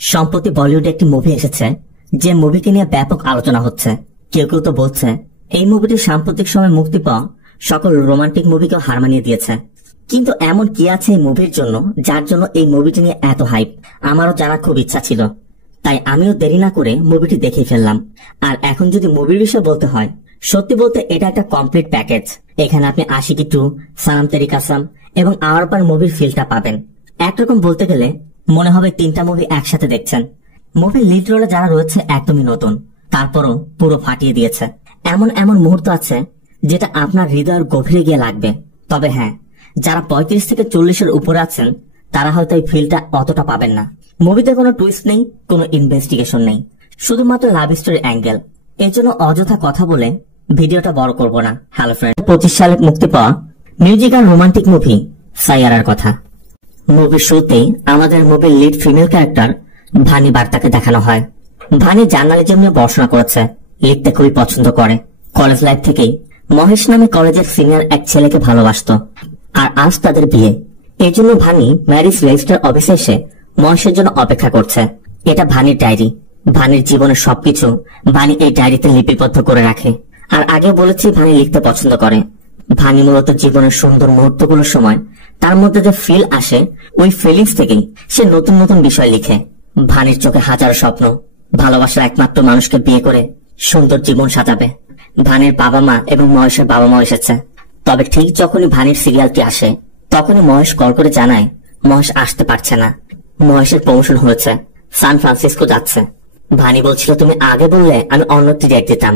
সম্প্রতি বলিউডে একটি মুভি এসেছে, যে মুভিকে নিয়ে ব্যাপক আলোচনা হচ্ছে। কেউ কেউ তো বলছে এই মুভিটি সাম্প্রতিক সময় মুক্তি পাওয়া সকল রোমান্টিক মুভিকেও হার মানিয়ে দিয়েছে। কিন্তু এমন কি আছে এই মুভির জন্য যার জন্য এই মুভিটি নিয়ে এত হাইপ? আমারও জানার খুব ইচ্ছা ছিল, তাই আমিও দেরি না করে মুভিটি দেখে ফেললাম। আর এখন যদি মুভির বিষয়ে বলতে হয়, সত্যি বলতে এটা একটা কমপ্লিট প্যাকেজ। এখানে আপনি আশিকি 2, সালাম তেরি কাসম এবং আওয়ার পার মুভির ফিলটা পাবেন। একরকম বলতে গেলে মনে হবে 3টা মুভি একসাথে দেখছেন। মুভির লিড রোলে যারা রয়েছে একদমই নতুন, তারপরও পুরো ফাটিয়ে দিয়েছে। এমন এমন মুহূর্ত আছে যেটা আপনার হৃদয়ের গভীরে গিয়ে লাগবে। তবে হ্যাঁ, যারা 35 থেকে 40-এর উপরে আছেন তারা হয়তো এই ফিলটা অতটা পাবেন না। মুভিতে কোনো টুইস্ট নেই, কোনো ইনভেস্টিগেশন নেই, শুধুমাত্র লাভ স্টোরি অ্যাঙ্গেল। এর জন্য অযথা কথা বলে ভিডিওটা বড় করব না। হ্যালো ফ্রেন্ড, 25 সালে মুক্তি পাওয়া মিউজিক আর রোমান্টিক মুভি সাইয়ারার কথা। মুভির শুরুতেই আমাদের মুভির লিড ফিমেল ক্যারেক্টার ভানি বার্তাকে দেখানো হয়। ভানি জার্নালিজম নিয়ে পড়াশোনা করেছে, লিখতে খুবই পছন্দ করে। কলেজ লাইফ থেকেই মহেশ নামে কলেজের সিনিয়র এক ছেলেকে ভালোবাসত, আর আজ তাদের বিয়ে। এই জন্য ভানি ম্যারিজ রেজিস্টার অফিসে এসে মহেশের জন্য অপেক্ষা করছে। এটা ভানির ডায়েরি। ভানির জীবনের সবকিছু ভানি এই ডায়েরিতে লিপিবদ্ধ করে রাখে। আর আগে বলেছি ভানি লিখতে পছন্দ করে। ভানি মূলত জীবনের সুন্দর মুহূর্তগুলোর সময় তার মধ্যে যে ফিল আসে, ওই ফিলিংস থেকেই সে নতুন নতুন বিষয় লিখে। ভানির চোখে হাজারো স্বপ্ন, ভালোবাসার একমাত্র মানুষকে বিয়ে করে সুন্দর জীবন সাজাবে। ভানির বাবা মা এবং মহেশের বাবা মা এসেছে। তবে ঠিক যখনই ভানির সিরিয়ালটি আসে, তখনই মহেশ কল করে জানায় মহেশ আসতে পারছে না। মহেশের প্রমোশন হয়েছে, সান ফ্রান্সিসকো যাচ্ছে। ভানি বলছিল, তুমি আগে বললে আমি অন্যটি ডেট দিতাম,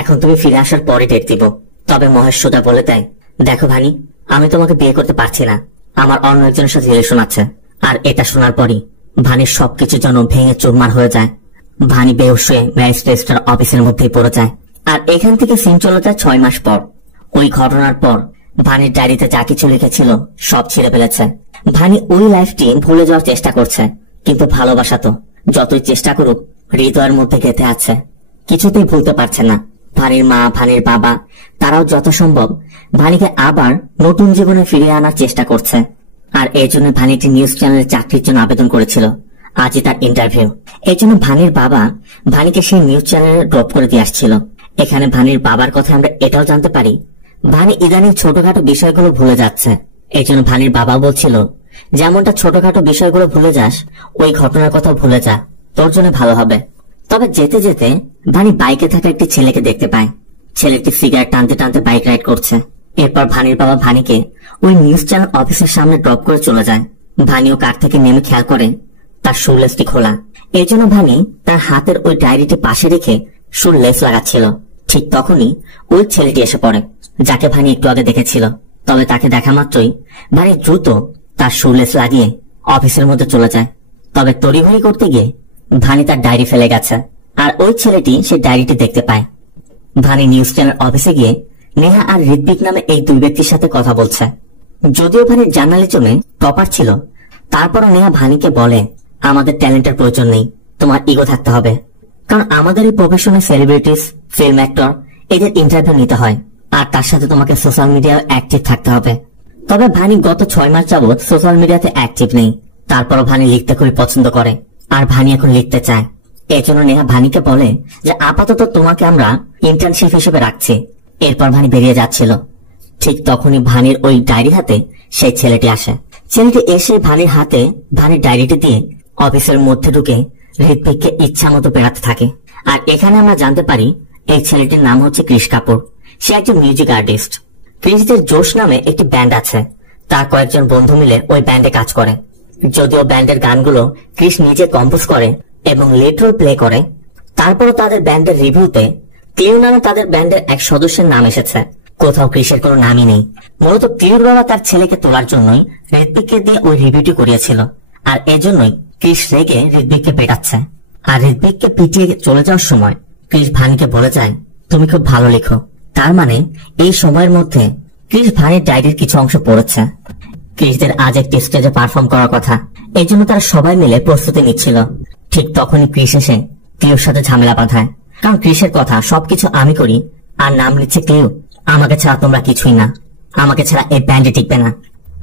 এখন তুমি ফিরে আসার পরে ডেট দিব। তবে মহেশ সোজা বলে দেয়, দেখো ভানি, আমি তোমাকে বিয়ে করতে পারছি না, আমার অন্য একজনের সাথে রিলেশন আছে। আর এটা শোনার পরই ভানির সবকিছু যেন ভেঙে চুরমার হয়ে যায়। ভানি বেহুশ হয়ে ম্যারেজ রেজিস্টার অফিসের মধ্যেই পড়ে যায়। আর এখান থেকে সিন চলে যায় 6 মাস পর। ওই ঘটনার পর ভানির ডায়েরিতে যা কিছু লিখেছিল সব ছিঁড়ে ফেলেছে। ভানি ওই লাইফটি ভুলে যাওয়ার চেষ্টা করছে, কিন্তু ভালোবাসা তো যতই চেষ্টা করুক হৃদয়ের মধ্যে গেঁথে আছে, কিছুতেই ভুলতে পারছে না। ভানির মা, ভানির বাবা, তারাও যথাসম্ভব ভানিকে আবার নতুন জীবনে ফিরিয়ে আনার চেষ্টা করছে। আর এই জন্য ভানি একটি নিউজ চ্যানেলের চাকরির জন্য আবেদন করেছিল। আজই তার ইন্টারভিউ। এই জন্য ভানির বাবা ভানিকে সেই নিউজ চ্যানেলে ড্রপ করে দিয়ে আসছিল। এখানে ভানির বাবার কথা আমরা এটাও জানতে পারি, ভানি ইদানিং ছোটখাটো বিষয়গুলো ভুলে যাচ্ছে। এই জন্য ভানির বাবা বলছিল, যেমনটা ছোটখাটো বিষয়গুলো ভুলে যাস, ওই ঘটনার কথা ভুলে যা, তোর জন্য ভালো হবে। তবে যেতে যেতে ভানি বাইকে থাকা একটি ছেলেকে দেখতে পায়। ছেলেটি সিগারেট টানতে টানতে বাইক রাইড করছে। এরপর ভানির বাবা ভানিকে ওই নিউজ চ্যানেল অফিসের সামনে ড্রপ করে চলে যায়। ভানিও কার থেকে নেমে খেয়াল করে তার শুলেসটি খোলা। এই জন্য ভানি তার হাতের ওই ডায়েরিটি পাশে রেখে শুর লেস লাগাচ্ছিল। ঠিক তখনই ওই ছেলেটি এসে পড়ে, যাকে ভানি একটু আগে দেখেছিল। তবে তাকে দেখা মাত্রই ভানি দ্রুত তার শুলেস লাগিয়ে অফিসের মধ্যে চলে যায়। তবে তড়িঘড়ি করতে গিয়ে ভানি তার ডায়েরি ফেলে গেছে। আর ওই ছেলেটি সে ডায়েরিটি দেখতে পায়। ভানি নিউজ চ্যানেল অফিসে গিয়ে নেহা আর ঋত্বিক নামে এই দুই ব্যক্তির সাথে কথা বলছে। যদিও ভানির জার্নালিজমে টপার ছিল, তারপরও নেহা ভানিকে বলে, আমাদের ট্যালেন্টের প্রয়োজন নেই, তোমার ইগো থাকতে হবে। কারণ আমাদের এই প্রফেশনে সেলিব্রিটিস, ফিল্ম অ্যাক্টর এদের ইন্টারভিউ নিতে হয়, আর তার সাথে তোমাকে সোশ্যাল মিডিয়ায় অ্যাক্টিভ থাকতে হবে। তবে ভানি গত 6 মাস যাবৎ সোশ্যাল মিডিয়াতে অ্যাক্টিভ নেই। তারপরও ভানি লিখতে খুবই পছন্দ করে, আর ভানি এখন লিখতে চায়। এই জন্য নেহা ভানিকে বলে যে আপাতত তোমাকে আমরা ইন্টার্নশিপ হিসেবে রাখছি। এরপর ভানি বেরিয়ে যাচ্ছিল। ঠিক তখনই ভানির ওই ডায়েরি হাতে সেই ছেলেটি আসে। ছেলেটি এসে ভানির হাতে ভানির ডায়েরিটি দিয়ে অফিসের মধ্যে ঢুকে হৃত্বিককে ইচ্ছা মতো বেড়াতে থাকে। আর এখানে আমরা জানতে পারি এই ছেলেটির নাম হচ্ছে কৃষ কাপুর। সে একজন মিউজিক আর্টিস্ট। কৃষদের জোশ নামে একটি ব্যান্ড আছে, তার কয়েকজন বন্ধু মিলে ওই ব্যান্ডে কাজ করে। যদিও ব্যান্ডের গানগুলো কৃষ নিজে কম্পোজ করে এবং লিড রোল প্লে করে, তারপরও তাদের ব্যান্ডের রিভিউতে ক্লিউ নামে তাদের ব্যান্ডের এক সদস্যের নাম এসেছে। কোথাও কৃষের কোনো নামই নেই। মূলত ক্লিউর বাবা তার ছেলেকে তোলার জন্যই হৃত্বিককে দিয়ে ওই রিভিউটি করিয়েছিল। আর এজন্যই কৃষ রেগে হৃত্বিককে পেটাচ্ছে। আর হৃত্বিককে পিটিয়ে চলে যাওয়ার সময় কৃষ ভানিকে বলে যায়, তুমি খুব ভালো লেখো। তার মানে এই সময়ের মধ্যে কৃষ ভানির ডায়েরির কিছু অংশ পড়েছে। কৃষদের আজ একটি স্টেজে পারফর্ম করার কথা, এই জন্য তারা সবাই মিলে প্রস্তুতি নিচ্ছিল। ঠিক তখনই কৃষ এসে ক্লিউর সাথে ঝামেলা বাঁধায়। কারণ কৃষের কথা সবকিছু আমি করি, আর নাম নিচ্ছে ক্লিউ। আমাকে ছাড়া তোমরা কিছুই না, আমাকে ছাড়া এই ব্যান্ডে টিকবে না।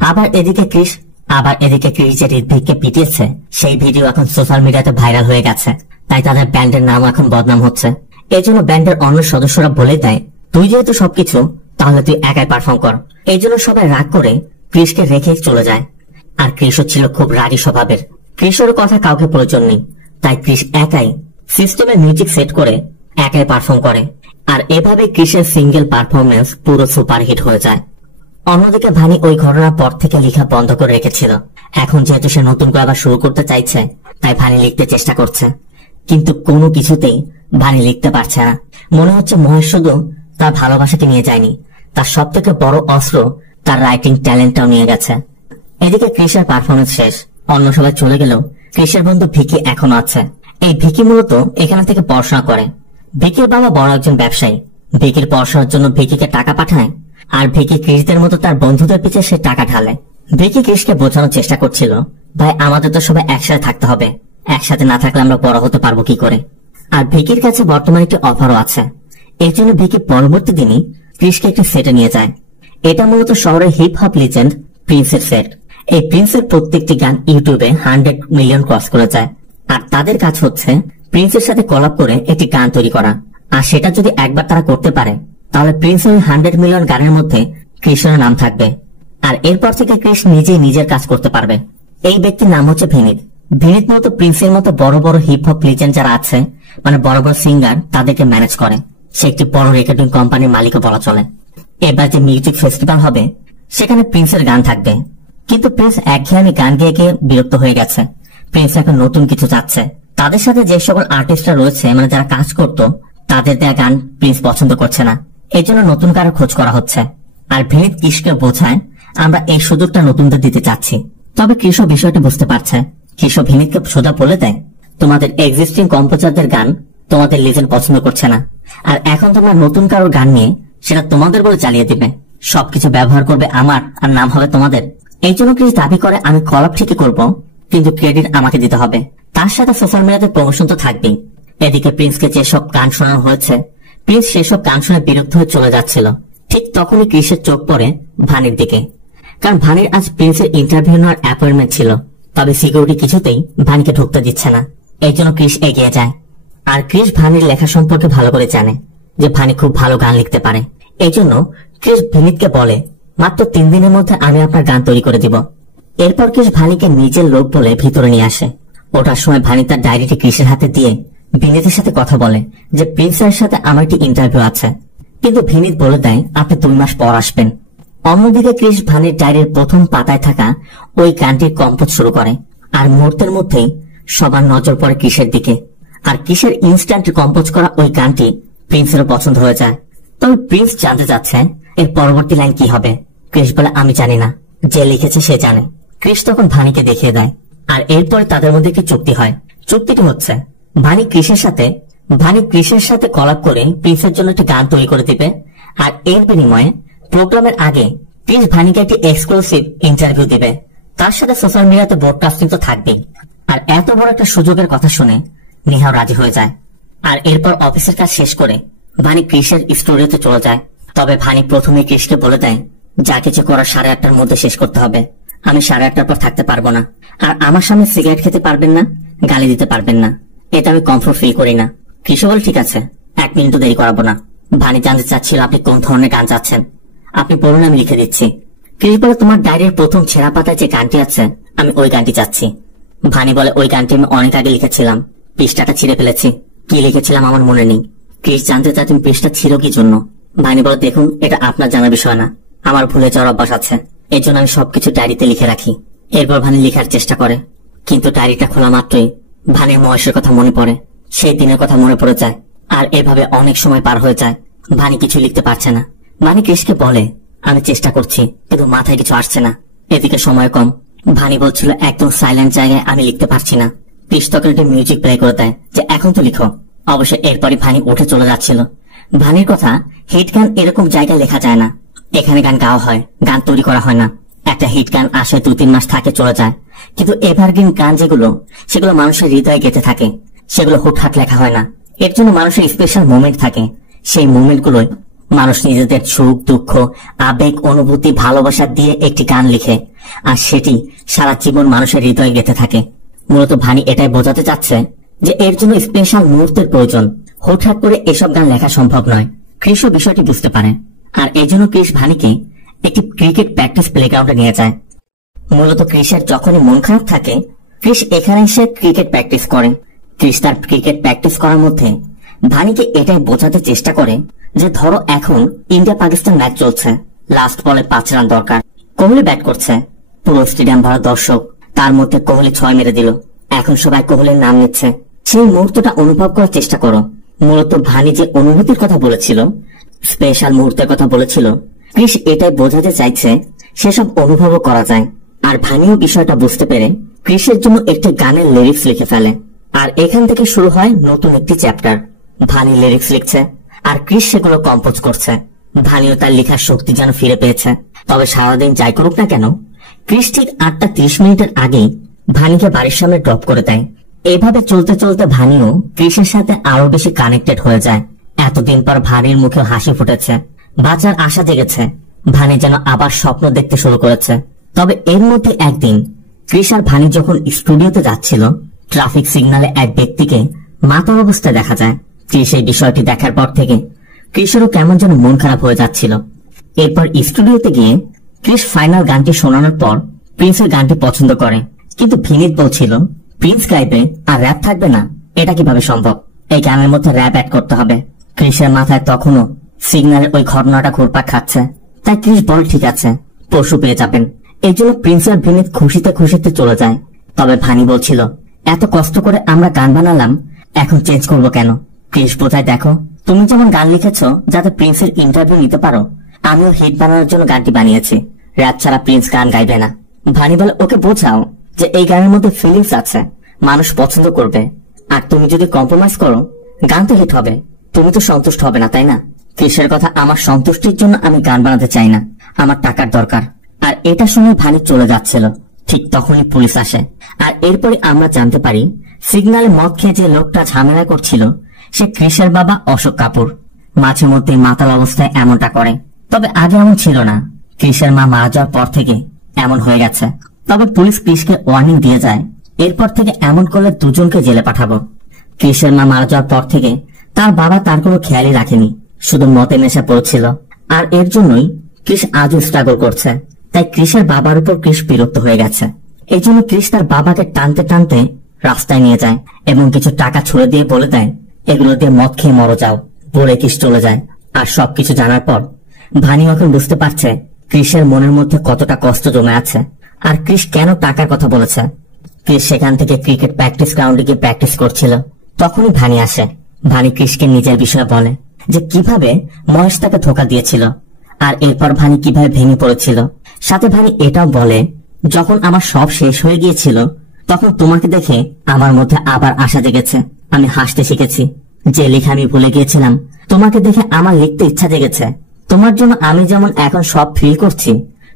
আবার এদিকে কৃষ আবার এদিকে ক্রিস যে ঋত্বিককে পিটিয়েছে সেই ভিডিও এখন সোশ্যাল মিডিয়াতে ভাইরাল হয়ে গেছে, তাই তাদের ব্যান্ডের নাম এখন বদনাম হচ্ছে। এই জন্য ব্যান্ডের অন্য সদস্যরা বলে দেয়, তুই যেহেতু সবকিছু, তাহলে তুই একাই পারফর্ম কর। এই জন্য সবাই রাগ করে ক্রিসকে রেখে চলে যায়। আর ক্রিসও ছিল খুব রাগী স্বভাবের। ক্রিসের কথা কাউকে প্রয়োজন নেই, তাই ক্রিস একাই সিস্টেমে মিউজিক সেট করে একাই পারফর্ম করে। আর এভাবে ক্রিসের সিঙ্গেল পারফরমেন্স পুরো সুপারহিট হয়ে যায়। অন্যদিকে ভানি ওই ঘটনার পর থেকে লেখা বন্ধ করে রেখেছিল। এখন যেহেতু সে নতুন করে আবার শুরু করতে চাইছে, তাই ভানি লিখতে চেষ্টা করছে, কিন্তু কোনো কিছুতেই ভানি লিখতে পারছে না। মনে হচ্ছে মহেশ শুধু তার ভালোবাসাকে নিয়ে যায়নি, তার সব থেকে বড় অস্ত্র তার রাইটিং ট্যালেন্টটাও নিয়ে গেছে। এদিকে ক্রিসের পারফরমেন্স শেষ, অন্য সবাই চলে গেলেও ক্রিসের বন্ধু ভিকি এখনো আছে। এই ভিকি মূলত এখানে থেকে পড়াশোনা করে। ভিকির বাবা বড় একজন ব্যবসায়ী। ভিকির পড়াশোনার জন্য ভিকিকে টাকা পাঠায়, আর ভিকি ক্রিসদের মতো তার বন্ধুদের পিছে সে টাকা ঢালে। ভিকি ক্রিসকে বোঝানোর চেষ্টা করছিল, ভাই আমাদের তো সবাই একসাথে থাকতে হবে, একসাথে না থাকলে আমরা বড় হতে পারবো কি করে। আর ভিকির কাছে বর্তমানে একটি অফারও আছে। এর জন্য ভিকি পরবর্তী দিনই ক্রিসকে একটি সেটে নিয়ে যায়। এটা মূলত শহরের হিপ হপ লিজেন্ড প্রিন্সের সেট। এই প্রিন্সের প্রত্যেকটি গান ইউটিউবে 100 মিলিয়ন ক্রস করে যায়। আর তাদের কাজ হচ্ছে প্রিন্সের সাথে কলাপ করে একটি গান তৈরি করা। আর সেটা যদি একবার তারা করতে পারে, তাহলে প্রিন্সের 100 মিলিয়ন গানের মধ্যে ক্রিসের নাম থাকবে। আর এরপর থেকে ক্রিস নিজেই নিজের কাজ করতে পারবে। এই ব্যক্তির নাম হচ্ছে ভিনিত। ভিনিত মূলত প্রিন্সের মতো বড় বড় হিপ হপ লিজেন্ড যারা আছে, মানে বড় বড় সিঙ্গার, তাদেরকে ম্যানেজ করে। সে একটি বড় রেকর্ডিং কোম্পানির মালিকও বলা চলে। এবার যে মিউজিক ফেস্টিভ্যাল হবে, সেখানে প্রিন্সের গান থাকবে। কিন্তু প্রিন্স একঘেয়েমি গান গেয়ে গিয়ে বিরক্ত হয়ে গেছে। প্রিন্স এখন নতুন কিছু চাচ্ছে। তাদের সাথে যে সকল আর্টিস্টরা রয়েছে, মানে যারা কাজ করতো, তাদের দেয়া গান প্রিন্স পছন্দ করছে না। এই জন্য নতুন কারো খোঁজ করা হচ্ছে। আর ভিনিত কৃষকে বোঝায়, আমরা এই সুযোগটা নতুনদের দিতে চাচ্ছি। তবে কৃষ বিষয়টি বুঝতে পারছে। কৃষ ভিনিতকে সোজা বলে দেয়, তোমাদের এক্সিস্টিং কম্পোজারদের গান তোমাদের লিজেন্ড পছন্দ করছে না, আর এখন তোমরা নতুন কারোর গান নিয়ে সেটা তোমাদের বলে চালিয়ে দিবে। সবকিছু ব্যবহার করবে আমার, আর নাম হবে তোমাদের। এই জন্য ক্রিস দাবি করে, আমি কলাপ ঠিকই করব, কিন্তু ক্রেডিট আমাকে দিতে হবে। তার সাথে সোশ্যাল মিডিয়াতে প্রমোশন তো থাকবেই। এদিকে প্রিন্সকে যেসব গান শোনানো হয়েছে, প্রিন্স সেসব গান শুনে বিরক্ত হয়ে চলে যাচ্ছিল। ঠিক তখনই ক্রিসের চোখ পড়ে ভানির দিকে, কারণ ভানির আজ প্রিন্সের ইন্টারভিউ নেওয়ার অ্যাপয়েন্টমেন্ট ছিল। তবে সিকিউরিটি কিছুতেই ভানিকে ঢুকতে দিচ্ছে না। এই জন্য ক্রিস এগিয়ে যায়। আর ক্রিস ভানির লেখা সম্পর্কে ভালো করে জানে যে ভানি খুব ভালো গান লিখতে পারে। এই জন্য ক্রিস ভিনিতকে বলে, মাত্র 3 দিনের মধ্যে আমি আপনার গান তৈরি করে দিব। এরপর ক্রিস ভানিকে নিজের লোক বলে ভিতরে নিয়ে আসে। ওটার সময় ভানি তার ডায়েরিটি ক্রিসের হাতে দিয়ে ভিনিতের সাথে কথা বলে যে প্রিন্সের সাথে আমার একটি ইন্টারভিউ আছে। কিন্তু ভিনিত বলে দেয়, আপনি 2 মাস পর আসবেন। অন্যদিকে ক্রিস ভানির ডায়েরির প্রথম পাতায় থাকা ওই গানটির কম্পোজ শুরু করে। আর মুহূর্তের মধ্যেই সবার নজর পড়ে ক্রিসের দিকে। আর ক্রিসের ইনস্ট্যান্ট কম্পোজ করা ওই গানটি প্রিন্সেরও পছন্দ হয়ে যায়। তবে প্রিন্স জানতে চাচ্ছে এর পরবর্তী লাইন কি হবে। ক্রিস বলে, আমি জানি না, যে লিখেছে সে জানে। ক্রিস তখন ভানিকে দেখিয়ে দেয়। আর এরপরে তাদের মধ্যে একটি চুক্তি হয়। চুক্তিটি হচ্ছে, ভানি ক্রিসের সাথে কলাপ করে প্রিন্সের জন্য একটি গান তৈরি করে দিবে। আর এর বিনিময়ে প্রোগ্রামের আগে ক্রিস ভানিকে একটি এক্সক্লুসিভ ইন্টারভিউ দিবে। তার সাথে সোশ্যাল মিডিয়াতে ব্রডকাস্টিং তো থাকবেই। আর এত বড় একটা সুযোগের কথা শুনে নেহাও রাজি হয়ে যায়। আর এরপর অফিসের কাজ শেষ করে ভানি ক্রিসের স্টুডিওতে চলে যায়। তবে ভানি প্রথমে ক্রিসকে বলে দেয়, যা কিছু করার 8:30টার মধ্যে শেষ করতে হবে। আমি 8:30টার পর থাকতে পারবো না। আর আমার সামনে সিগারেট খেতে পারবেন না, গালি দিতে পারবেন না। এটা আমি কমফোর্ট ফিল করি না। ক্রিস বলে, ঠিক আছে, 1 মিনিটও দেরি করাবো না। ভানি জানতে চাচ্ছিল আপনি কোন ধরনের গান চাচ্ছেন। আপনি বলুন, আমি লিখে দিচ্ছি। ক্রিস বলে, তোমার ডায়েরির প্রথম ছেঁড়া পাতায় যে গানটি আছে, আমি ওই গানটি চাচ্ছি। ভানি বলে, ওই গানটি আমি অনেক আগে লিখেছিলাম, পৃষ্ঠাটা ছিঁড়ে ফেলেছি। কি লিখেছিলাম আমার মনে নেই। ক্রিস জানতে চায়, তুমি পৃষ্ঠা ছিল কি জন্য? ভানি বলে, দেখুন, এটা আপনার জানার বিষয় না। আমার ভুলে যাওয়ার অভ্যাস আছে, এর জন্য আমি সবকিছু ডায়েরিতে লিখে রাখি। এরপর ভানি লেখার চেষ্টা করে, কিন্তু ডায়েরিটা খোলা মাত্রই ভানির মহেশের কথা মনে পড়ে। সেই দিনের কথা মনে পড়ে যায়। আর এভাবে অনেক সময় পার হয়ে যায়। ভানি কিছু লিখতে পারছে না। ভানি ক্রিসকে বলে, আমি চেষ্টা করছি, কিন্তু মাথায় কিছু আসছে না। এদিকে সময় কম। ভানি বলছিল, একদম সাইলেন্ট জায়গায় আমি লিখতে পারছি না। ক্রিস তখন একটি মিউজিক প্লে করে দেয় যে এখন তো লিখো। অবশ্য এরপরই ভানি উঠে চলে যাচ্ছিল। ভানির কথা, হিট গান এরকম জায়গায় লেখা যায় না। এখানে গান গাওয়া হয়, গান তৈরি করা হয় না। একটা হিট গান আসে 2-3 মাস থাকে, চলে যায়। কিন্তু এভারগ্রিন গান যেগুলো, সেগুলো মানুষের হৃদয়ে গেঁথে থাকে। সেগুলো হুটহাট লেখা হয় না। এর জন্য মানুষের স্পেশাল মোমেন্ট থাকে। সেই মোমেন্ট মানুষ নিজেদের সুখ, দুঃখ, আবেগ, অনুভূতি, ভালোবাসা দিয়ে একটি গান লিখে। আর সেটি সারা জীবন মানুষের হৃদয়ে গেঁথে থাকে। মূলত ভানি এটাই বোঝাতে চাচ্ছে যে এর জন্য স্পেশাল মুহূর্তের প্রয়োজন। হঠাৎ করে এসব গান লেখা সম্ভব নয়। ক্রিসও বিষয়টি বুঝতে পারে, আর এই জন্য ক্রিস ভানিকে একটি ক্রিকেট প্র্যাকটিস প্লেগ্রাউন্ডে নিয়ে যায়। মূলত ক্রিসের যখনই মন খারাপ থাকে, ক্রিস এখানে এসে ক্রিকেট প্র্যাকটিস করে। ক্রিস তার ক্রিকেট প্র্যাকটিস করার মধ্যে ভানিকে এটাই বোঝাতে চেষ্টা করে যে ধরো এখন ইন্ডিয়া পাকিস্তান ম্যাচ চলছে, লাস্ট বলে 5 রান দরকার। কোহলি ব্যাট করছে, পুরো স্টেডিয়াম ভরা দর্শক, তার মধ্যে কোহলি 6 মেরে দিল। এখন সবাই কোহলির নাম নিচ্ছে। সেই মুহূর্তটা অনুভব করার চেষ্টা করো। মূলত ভানি যে অনুভূতির কথা বলেছিল, স্পেশাল মুহূর্তের কথা বলেছিল, ক্রিস এটাই বোঝাতে চাইছে সেসব অনুভবও করা যায়। আর ভানিও বিষয়টা বুঝতে পেরে ক্রিসের জন্য একটি গানের লিরিক্স লিখে ফেলে। আর এখান থেকে শুরু হয় নতুন একটি চ্যাপ্টার। ভানি লিরিক্স লিখছে আর ক্রিস সেগুলো কম্পোজ করছে। ভানিও তার লেখার শক্তি যেন ফিরে পেয়েছে। তবে সারাদিন যাই করুক না কেন, ক্রিস ঠিক 8:30 আগেই ভানিকে বাড়ির সামনে ড্রপ করে দেয়। এইভাবে চলতে চলতে ভানিও ক্রিসের সাথে আরো বেশি কানেক্টেড হয়ে যায়। এতদিন পর ভানির মুখে হাসি ফুটেছে, বাঁচার আশা জেগেছে। ভানি যেন আবার স্বপ্ন দেখতে শুরু করেছে। তবে এর মধ্যে একদিন ক্রিস আর ভানি যখন স্টুডিওতে যাচ্ছিল, ট্রাফিক সিগন্যালে এক ব্যক্তিকে মাতাল অবস্থায় দেখা যায়। ক্রিস এই বিষয়টি দেখার পর থেকে ক্রিসেরও কেমন যেন মন খারাপ হয়ে যাচ্ছিল। এরপর স্টুডিওতে গিয়ে ক্রিস ফাইনাল গানটি শোনানোর পর প্রিন্সের গানটি পছন্দ করে। কিন্তু ভিনিত বলছিল প্রিন্স গাইবে আর র্যাপ থাকবে না, এটা কিভাবে সম্ভব? এই গানের মধ্যে র্যাপ অ্যাড করতে হবে। ক্রিসের মাথায় তখনও সিগন্যালের ওই ঘটনাটা ঘুরপাক খাচ্ছে। তাই ক্রিস বলে ঠিক আছে, পরশু পেয়ে যাবেন। এই জন্য প্রিন্স আর ভিনিত খুশিতে খুশিতে চলে যায়। তবে ভানি বলছিল এত কষ্ট করে আমরা গান বানালাম, এখন চেঞ্জ করবো কেন? ক্রিস বোঝায় দেখো, তুমি যেমন গান লিখেছ যাতে প্রিন্সের ইন্টারভিউ নিতে পারো, আমিও হিট বানানোর জন্য গানটি বানিয়েছি। র্যাপ ছাড়া প্রিন্স গান গাইবে না। ভানি বলে ওকে বোঝাও যে এই গানের মধ্যে ফিলিংস আছে, মানুষ পছন্দ করবে। আর তুমি যদি কম্প্রোমাইজ করো, গান তো হিট হবে, তুমি তো সন্তুষ্ট হবে না, তাই না? ক্রিসের কথা, আমার সন্তুষ্টির জন্য আমি গান বানাতে চাই না, আমার টাকার দরকার। আর এটা শুনে ভানি চলে যাচ্ছিল। ঠিক তখনই পুলিশ আসে। আর এরপরে আমরা জানতে পারি সিগন্যালে মদ খেয়ে যে লোকটা ঝামেলা করছিল সে ক্রিসের বাবা অশোক কাপুর। মাঝে মধ্যে মাতাল অবস্থায় এমনটা করে। তবে আগে এমন ছিল না, ক্রিসের মা মারা যাওয়ার পর থেকে এমন হয়ে গেছে। তবে পুলিশ ক্রিসকে ওয়ার্নিং দিয়ে যায়, এরপর থেকে এমন করলে দুজনকে জেলে পাঠাবো। ক্রিসের মা মারা যাওয়ার পর থেকে তার বাবা তার কোনো খেয়ালই রাখেনি, শুধু মতে নেশা পড়ছিল। আর এর জন্যই ক্রিস আজও স্ট্রাগল করছে। তাই ক্রিসের বাবার উপর ক্রিস বিরক্ত হয়ে গেছে। এই জন্য ক্রিস তার বাবাকে টানতে টানতে রাস্তায় নিয়ে যায় এবং কিছু টাকা ছুড়ে দিয়ে বলে দেয় এগুলো দিয়ে মদ খেয়ে মরো যাও, বলে ক্রিস চলে যায়। আর সবকিছু জানার পর ভানি এখন বুঝতে পারছে ক্রিসের মনের মধ্যে কতটা কষ্ট জমে আছে আর ক্রিস কেন টাকার কথা বলেছে। ক্রিস সেখান থেকে ক্রিকেট প্র্যাকটিস গ্রাউন্ডে গিয়ে প্র্যাকটিস করছিল। তখনই ভানি আসে। ভানি ক্রিসকে নিজের বিষয়ে বলে যে কিভাবে মহেশ তাকে ধোকা দিয়েছিল আর এরপর ভানি কিভাবে ভেঙে পড়েছিল। সাথে ভানি এটাও বলে যখন আমার সব শেষ হয়ে গিয়েছিল তখন তোমাকে দেখে আমার মধ্যে আবার আশা জেগেছে, আমি হাসতে শিখেছি। যে লেখা আমি ভুলে গিয়েছিলাম, তোমাকে দেখে আমার লিখতে ইচ্ছা জেগেছে। তোমার জন্য আমি যেমন এখন সব ফিল করছি,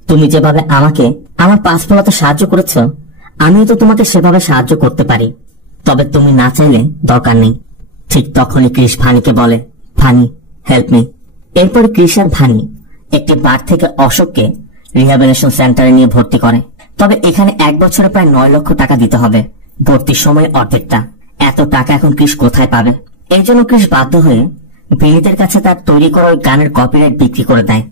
তুমি যেভাবে আমাকে আমার পাসপোর্টে সাহায্য করেছ, আমিও তো তোমাকে সেভাবে সাহায্য করতে পারি, তবে তুমি না চাইলে দরকার নেই। ঠিক তখনই ক্রিস ভানিকে বলে ভানি হেল্প মি। এরপর ক্রিস আর ভানি একটি বার থেকে অশোককে রিহ্যাবিলিটেশন সেন্টারে নিয়ে ভর্তি করে। তবে এখানে 1 বছরে প্রায় 9 লক্ষ টাকা দিতে হবে, ভর্তির সময় অর্ধেকটা। এত টাকা এখন ক্রিস কোথায় পাবে? এই জন্য ক্রিস বাধ্য হয়ে ভিনিতের কাছে তার তৈরি করা ওই গানের কপিরাইট বিক্রি করে দেয়,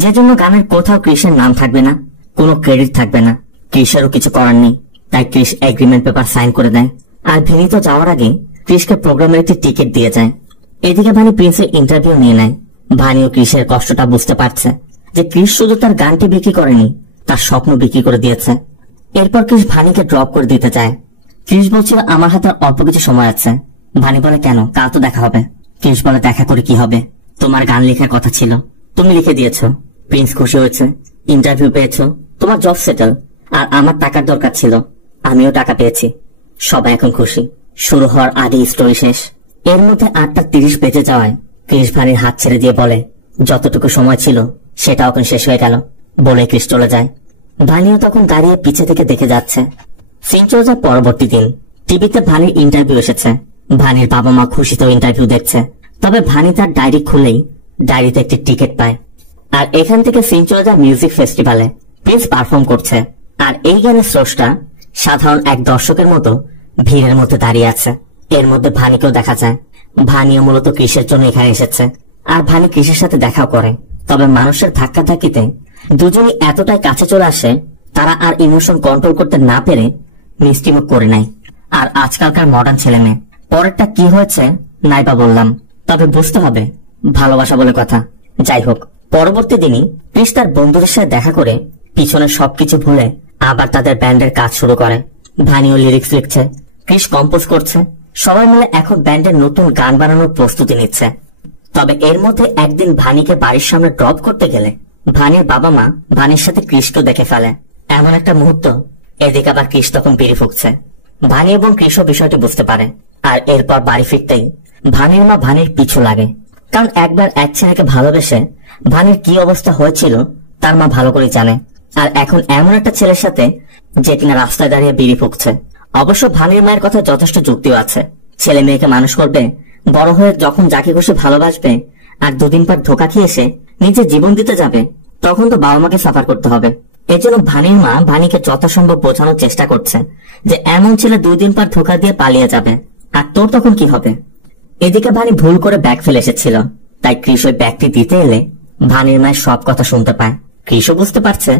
যে জন্য গানের কোথাও ক্রিসের নাম থাকবে না, কোনো ক্রেডিট থাকবে না। ক্রিসেরও কিছু করার নেই, তাই ক্রিস এগ্রিমেন্ট পেপার সাইন করে দেয়। আর ভিনিত যাওয়ার আগে ক্রিসকে প্রোগ্রামের একটি টিকিট দিয়ে যায়। এদিকে ভানি প্রিন্সের ইন্টারভিউ নিয়ে নেয়। ভানিও ক্রিসের কষ্টটা বুঝতে পারছে যে ক্রিস শুধু তার গানটি বিক্রি করেনি, তার স্বপ্ন বিক্রি করে দিয়েছে। এরপর ক্রিস ভানিকে ড্রপ করে দিতে চায়। ক্রিস বলছিল আমার হাতে অল্প কিছু সময় আছে। ভানি বলে কেন, কাল তো দেখা হবে। ক্রিস বলে দেখা করে কি হবে, তোমার গান লেখার কথা ছিল, তুমি লিখে দিয়েছ, প্রিন্স খুশি হয়েছে, ইন্টারভিউ পেয়েছ, তোমার জব সেটেল। আর আমার টাকার দরকার ছিল, আমিও টাকা পেয়েছি, সবাই এখন খুশি। শুরু হওয়ার আগে স্টোরি শেষ। এর মধ্যে 8:30 বেজে যাওয়ায় ক্রিস ভানির হাত ছেড়ে দিয়ে বলে যতটুকু সময় ছিল সেটা এখন শেষ হয়ে গেল, বলে ক্রিস চলে যায়। ভানিও তখন দাঁড়িয়ে পিছে থেকে দেখে যাচ্ছে। সিন চলে যায় পরবর্তী দিন। টিভিতে ভানির ইন্টারভিউ এসেছে। ভানির বাবা মা খুশিতে ইন্টারভিউ দেখছে। তবে ভানি তার ডায়েরি খুলেই ডায়েরিতে একটি টিকিট পায়। আর এখান থেকে সিন চলে যায় মিউজিক ফেস্টিভ্যালে। প্রিন্স পারফর্ম করছে। আর এই গানের স্রষ্টা সাধারণ এক দর্শকের মতো ভিড়ের মধ্যে দাঁড়িয়ে আছে। এর মধ্যে ভানিকেও দেখা যায়। ভানিও মূলত কৃষের জন্য এখানে এসেছে, আর ভানি কৃষের সাথে দেখাও করে। তবে মানুষের ধাক্কাধাক্কিতে দুজনই এতটাই কাছে চলে আসে, তারা আর ইমোশন কন্ট্রোল করতে না পেরে মিষ্টিমুখ করে নেয়। আর আজকালকার মডার্ন ছেলে মেয়ে, পরেরটা কি হয়েছে নাইবা বললাম, তবে বুঝতে হবে ভালোবাসা বলে কথা। যাই হোক, পরবর্তী দিনই কৃষ তার বন্ধুদের সাথে দেখা করে পিছনে সবকিছু ভুলে আবার তাদের ব্যান্ডের কাজ শুরু করে। ভানিও লিরিক্স লিখছে, কৃষ কম্পোজ করছে। সবাই মিলে এখন ব্যান্ডের নতুন গান বানানোর প্রস্তুতি নিচ্ছে। তবে এর মধ্যে একদিন ভানিকে বাড়ির সামনে ড্রপ করতে গেলে ভানির বাবা মা ভানির সাথে কৃষকেও দেখে ফেলে। এমন একটা মুহূর্ত, এদিকে আবার কৃষ তখন বিড়ি ফুঁকছে। ভানি এবং কৃষও বিষয়টি বুঝতে পারে, আর এরপর বাড়ি ফিরতেই ভানির মা ভানির পিছু লাগে। কারণ একবার এক ছেলেকে ভালোবেসে ভানির কি অবস্থা হয়েছিল তার মা ভালো করে জানে। আর এখন এমন একটা ছেলের সাথে যে কিনা রাস্তায় দাঁড়িয়ে বিড়ি ফুঁকছে। অবশ্য ভানির মায়ের কথা যথেষ্ট যুক্তিও আছে। ছেলে মেয়েকে মানুষ করবে, বড় হয়ে যখন যাকে খুশি ভালোবাসবে, আর দুদিন পর ধোকা খেয়ে এসে নিজে জীবন দিতে যাবে, তখন তো বাবা মাকে সাফার করতে হবে। এজন্য ভানির মা ভানিকে যথাসম্ভব বোঝানোর চেষ্টা করছে যে এমন ছেলে 2 দিন পর ধোকা দিয়ে পালিয়ে যাবে, আর তোর তখন কি হবে। এদিকে ভানি ভুল করে ব্যাগ ফেলে এসেছিল, তাই কৃষ ওই ব্যাগটি দিতে এলে ভানির মায়ের সব কথা শুনতে পায়। কৃষও বুঝতে পারছে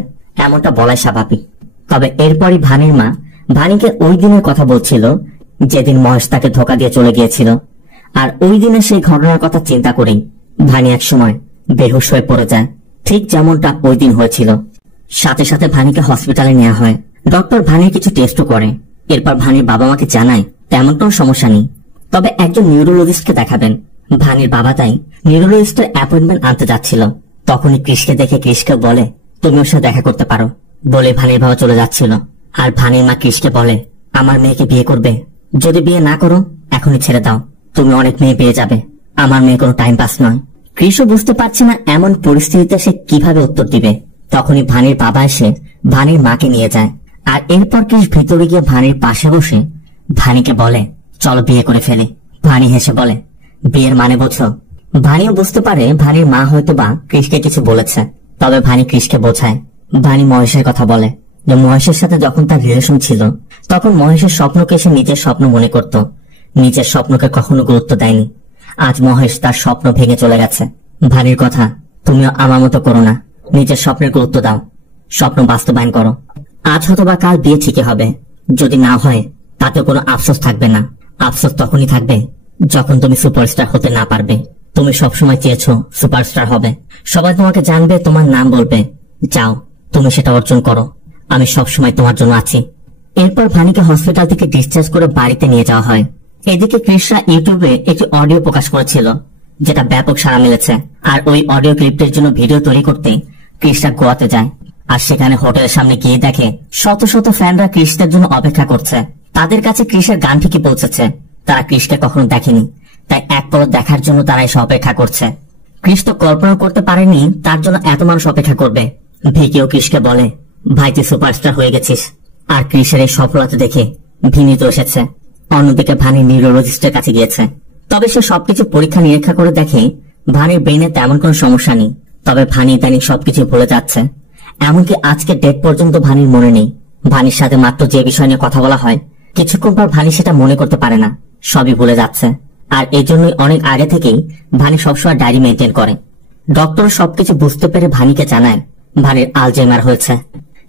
এমনটা বলাই স্বাভাবিক। তবে এরপরই ভানির মা ভানিকে ওই দিনের কথা বলছিল যেদিন মহেশ তাকে ধোকা দিয়ে চলে গিয়েছিল। আর ওই দিনের সেই ঘটনার কথা চিন্তা করেই ভানি এক সময় বেহুশ হয়ে পড়ে যায়, ঠিক যেমনটা ওই দিন হয়েছিল। সাথে সাথে ভানিকে হসপিটালে নেওয়া হয়। ডক্টর ভানির কিছু টেস্টও করে। এরপর ভানির বাবা মাকে জানায় তেমন কোনো সমস্যা নেই, তবে একজন নিউরোলজিস্টকে দেখাবেন। ভানির বাবা তাই নিউরোলজিস্টের অ্যাপয়েন্টমেন্ট আনতে যাচ্ছিল। তখনই কৃষকে দেখে কৃষকে বলে, তুমি ওর সাথে দেখা করতে পারো বলে ভানির বাবা চলে যাচ্ছিল। আর ভানির মা কৃষকে বলে, আমার মেয়েকে বিয়ে করবে, যদি বিয়ে না করো এখনই ছেড়ে দাও, তুমি অনেক মেয়ে পেয়ে যাবে, আমার মেয়ে কোনো টাইম পাস নয়। কৃষও বুঝতে পারছে না এমন পরিস্থিতিতে সে কিভাবে উত্তর দিবে। তখনই ভানির বাবা এসে ভানির মাকে নিয়ে যায়। আর এরপর কৃষ ভিতরে গিয়ে ভানির পাশে বসে ভানিকে বলে, চলো বিয়ে করে ফেলি। ভানি হেসে বলে, বিয়ের মানে বোঝো? ভানিও বুঝতে পারে ভানির মা হয়তো বা কৃষকে কিছু বলেছে। তবে ভানি কৃষকে বোঝায়। ভানি মহেশের কথা বলে যে মহেশের সাথে যখন তার রিলেশন ছিল তখন মহেশের স্বপ্নকে সে নিজের স্বপ্ন মনে করত, নিজের স্বপ্নকে কখনো গুরুত্ব দেয়নি। আজ মহেশ তার স্বপ্ন ভেঙে চলে গেছে। ভানির কথা, তুমিও আমার মতো করো না, নিজের স্বপ্নের গুরুত্ব দাও, স্বপ্ন বাস্তবায়ন করো। আজ হয়তো বা কাল বিয়ে ঠিকই হবে, যদি না হয় তাতে কোনো আফসোস থাকবে না। আফসোস তখনই থাকবে যখন তুমি সুপারস্টার হতে না পারবে। তুমি সবসময় চেয়েছো সুপারস্টার হবে, সবাই তোমাকে জানবে, তোমার নাম বলবে। যাও, তুমি সেটা অর্জন করো, আমি সবসময় তোমার জন্য আছি। এরপর ভানিকে হসপিটাল থেকে ডিসচার্জ করে বাড়িতে নিয়ে যাওয়া হয়। এদিকে কৃষরা ইউটিউবে একটি অডিও প্রকাশ করেছিল যেটা ব্যাপক সাড়া মিলেছে। আর ওই অডিও ক্লিপটির জন্য ভিডিও তৈরি করতে কৃষরা গোয়াতে যায়। আর সেখানে হোটেলের সামনে গিয়ে দেখে শত শত ফ্যানরা কৃষদের জন্য অপেক্ষা করছে। তাদের কাছে কৃষের গান ঠিকই পৌঁছেছে, তারা কৃষকে কখনো দেখেনি, তাই এক পলক দেখার জন্য তারা এসে অপেক্ষা করছে। কৃষ তো কল্পনা করতে পারেনি তার জন্য এত মানুষ অপেক্ষা করবে। ভিকিও কৃষকে বলে, ভাই তুই সুপারস্টার হয়ে গেছিস। আর কৃষের এই সফলতা দেখে ভিনি তো এসেছে। অন্যদিকে ভানি নিউরোলজিস্টের কাছে গিয়েছে। তবে সে সবকিছু পরীক্ষা নিরীক্ষা করে দেখে ভানির ব্রেনে তেমন কোনো সমস্যা নেই। তবে ভানি ইদানিং সবকিছু ভুলে যাচ্ছে, এমনকি আজকে ডেট পর্যন্ত ভানির মনে নেই। ভানির সাথে মাত্র যে বিষয় নিয়ে কথা বলা হয় কিছুক্ষণ পর ভানি সেটা মনে করতে পারে না, সবই ভুলে যাচ্ছে। আর এজন্যই অনেক আগে থেকেই ভানি সবসময় ডায়েরি মেনটেন করে। ডক্টর সবকিছু বুঝতে পেরে ভানিকে জানায় ভানির আলজাইমার হয়েছে।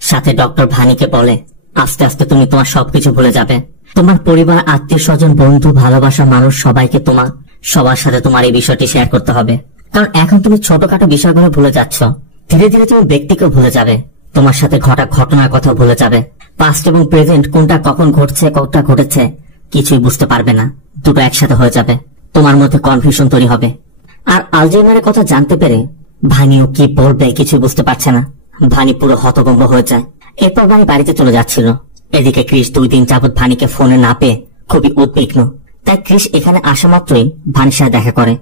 সাথে ডক্টর ভানিকে বলে, আস্তে আস্তে তুমি তোমার সবকিছু ভুলে যাবে। তোমার পরিবার, আত্মীয় স্বজন, বন্ধু, ভালোবাসা মানুষ সবাইকে সবার সাথে তোমার এই বিষয়টি শেয়ার করতে হবে। কারণ এখন তুমি ছোটখাটো বিষয়গুলো ভুলে যাচ্ছ, ধীরে ধীরে তুমি ব্যক্তিকেও ভুলে যাবে, তোমার সাথে ঘটা ঘটনার কথা ভুলে যাবে। পাস্ট এবং প্রেজেন্ট কোনটা কখন ঘটছে, কতটা ঘটেছে কিছুই বুঝতে পারবে না, দুটো একসাথে হয়ে যাবে, তোমার মধ্যে কনফিউশন তৈরি হবে। আর আলজাইমারের কথা জানতে পেরে ভানিও কি বলবে কিছু বুঝতে পারছে না। ভানি পুরো হতভম্ব হয়ে যায়। এরপর ভানি বাড়িতে চলে যাচ্ছিল। এদিকে কৃষ 2 দিন যাবৎ ভানিকে ফোনে না পেয়ে খুবই উদ্বিগ্ন। তাই কৃষ এখানে আসা মাত্রই ভানির সাথে দেখা করে।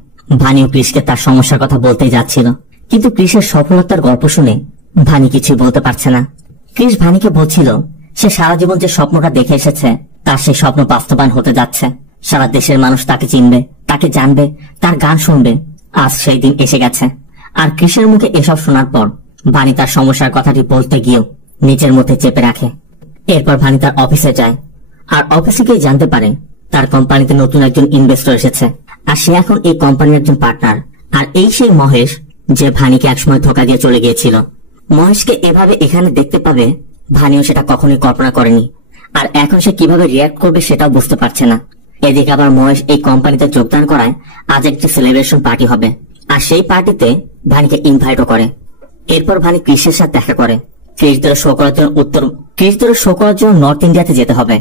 ভানিও কৃষকে তার সমস্যার কথা বলতেই যাচ্ছিল, কিন্তু কৃষের সফলতার গল্প শুনে ভানি কিছুই বলতে পারছে না। কৃষ ভানিকে বলছিল সে সারা জীবন যে স্বপ্নটা দেখে এসেছে তার সেই স্বপ্ন বাস্তবায়ন হতে যাচ্ছে। সারা দেশের মানুষ তাকে চিনবে, তাকে জানবে, তার গান শুনবে। আজ সেই দিন এসে গেছে। আর কৃষের মুখে এসব শোনার পর ভানি তার সমস্যার কথাটি বলতে গিয়েও নিজের মধ্যে চেপে রাখে। এরপর ভানি তার অফিসে যায়, আর অফিসে গিয়ে জানতে পারে তার কোম্পানিতে নতুন একজন ইনভেস্টর এসেছে, আর সে এখন এই কোম্পানির একজন পার্টনার। আর এই সেই মহেশ যে ভানিকে একসময় ধোকা দিয়ে চলে গিয়েছিল। মহেশকে এভাবে এখানে দেখতে পাবে ভানিও সেটা কখনোই কল্পনা করেনি, আর এখন সে কিভাবে রিয়াক্ট করবে সেটাও বুঝতে পারছে না। এদিকে আবার মহেশ এই কোম্পানিতে যোগদান করায় আজ একটি সেলিব্রেশন পার্টি হবে, আর সেই পার্টিতে ভানিকে ইনভাইটও করে। এরপর ভানি ক্রিসের সাথে দেখা করে। ক্রিসদের শো করার জন্য নর্থ ইন্ডিয়াতে যেতে হবে,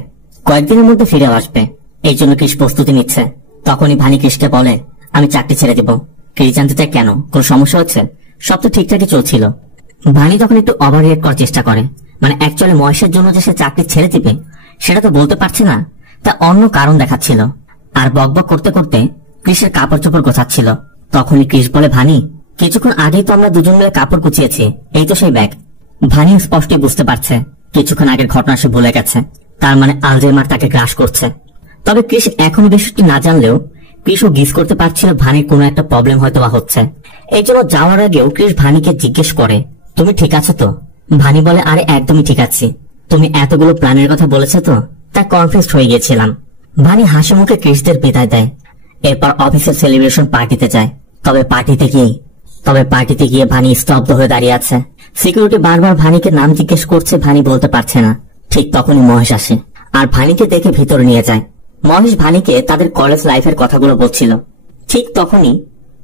কয়েকদিনের মধ্যে ফিরে আসবে। এই জন্য ক্রিস প্রস্তুতি নিচ্ছে। তখনই ভানি ক্রিসকে বলে, আমি চাকরি ছেড়ে দিব। ক্রিস জানতে চায় কেন, কোন সমস্যা হচ্ছে? সব তো ঠিকঠাকই চলছিল। ভানি তখন একটু ওভার রিয়েক্ট করার চেষ্টা করে, মানে অ্যাকচুয়ালি মহেশের জন্য যে সে চাকরি ছেড়ে দিবে সেটা তো বলতে পারছে না, তা অন্য কারণ দেখাচ্ছিল। আর বকবক করতে করতে ক্রিসের কাপড় চোপড় গোছাচ্ছিল। তখনই ক্রিস বলে, ভানি কিছুক্ষণ আগেই তো আমরা দুজন মিলে কাপড় কুচিয়েছি, এই তো সেই ব্যাগ। ভানি স্পষ্টই বুঝতে পারছে কিছুক্ষণ আগের ঘটনা সে ভুলে গেছে, তার মানে আলজাইমার তাকে গ্রাস করছে। তবে ক্রিস এখনো বিষয়টি না জানলেও ক্রিসও গিস করতে পারছিল ভানির কোনো একটা প্রবলেম হয়তো বা হচ্ছে। এই জন্য যাওয়ার আগেও ক্রিস ভানিকে জিজ্ঞেস করে, তুমি ঠিক আছো তো? ভানি বলে, আরে একদমই ঠিক আছি। তুমি এতগুলো প্ল্যানের কথা বলেছো তো, তাই কনফিউজড হয়ে গিয়েছিলাম। ভানি হাসি মুখে ক্রিসদের বিদায় দেয়। এরপর অফিসের সেলিব্রেশন পার্টিতে যায়। তবে পার্টিতে গিয়ে ভানি স্তব্ধ হয়ে দাঁড়িয়ে আছে। সিকিউরিটি বারবার ভানিকে নাম জিজ্ঞেস করছে, ভানি বলতে পারছে না। ঠিক তখনই মহেশ আসে আর ভানিকে দেখে ভিতরে নিয়ে যায়। মহেশ ভানিকে তাদের কলেজ লাইফের কথাগুলো বলছিল। ঠিক তখনই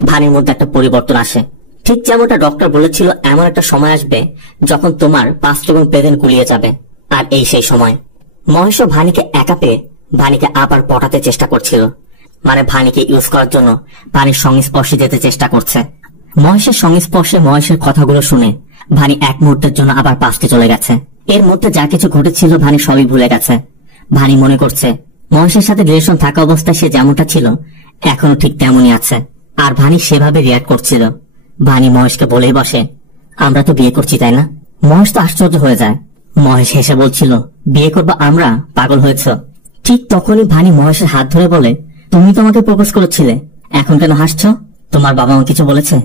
ভানির মধ্যে একটা পরিবর্তন আসে। ঠিক যেমনটা ডক্টর বলেছিল, এমন একটা সময় আসবে যখন তোমার পাস্ট এবং প্রেজেন্ট গুলিয়ে যাবে। আর এই সেই সময় মহেশ ভানিকে একা পেয়ে ভানিকে আবার পটাতে চেষ্টা করছিল, মানে ভানিকে ইউজ করার জন্য ভানির সংস্পর্শে যেতে চেষ্টা করছে। মহেশের সংস্পর্শে মহেশের কথাগুলো শুনে ভানি এক মুহূর্তের জন্য আবার পাস্টে চলে গেছে। এর মধ্যে যা কিছু ঘটেছিল ভানি সবই ভুলে গেছে। ভানি মনে করছে মহেশের সাথে রিলেশন থাকা অবস্থায় সে যেমনটা ছিল এখনো ঠিক তেমনই আছে, আর ভানি সেভাবে রিয়াক্ট করছিল। ভানি মহেশকে বলেই বসে, আমরা তো বিয়ে করছি তাই না? মহেশ তো আশ্চর্য হয়ে যায়। মহেশ হেসে বলছিল, বিয়ে করবো আমরা? পাগল হয়েছ? ঠিক তখনই ভানি মহেশের হাত ধরে বলে, তুমি তো আমাকে প্রপোজ করেছিলে, এখন কেন হাসছো? তোমার বাবা মা কিছু বলেছে?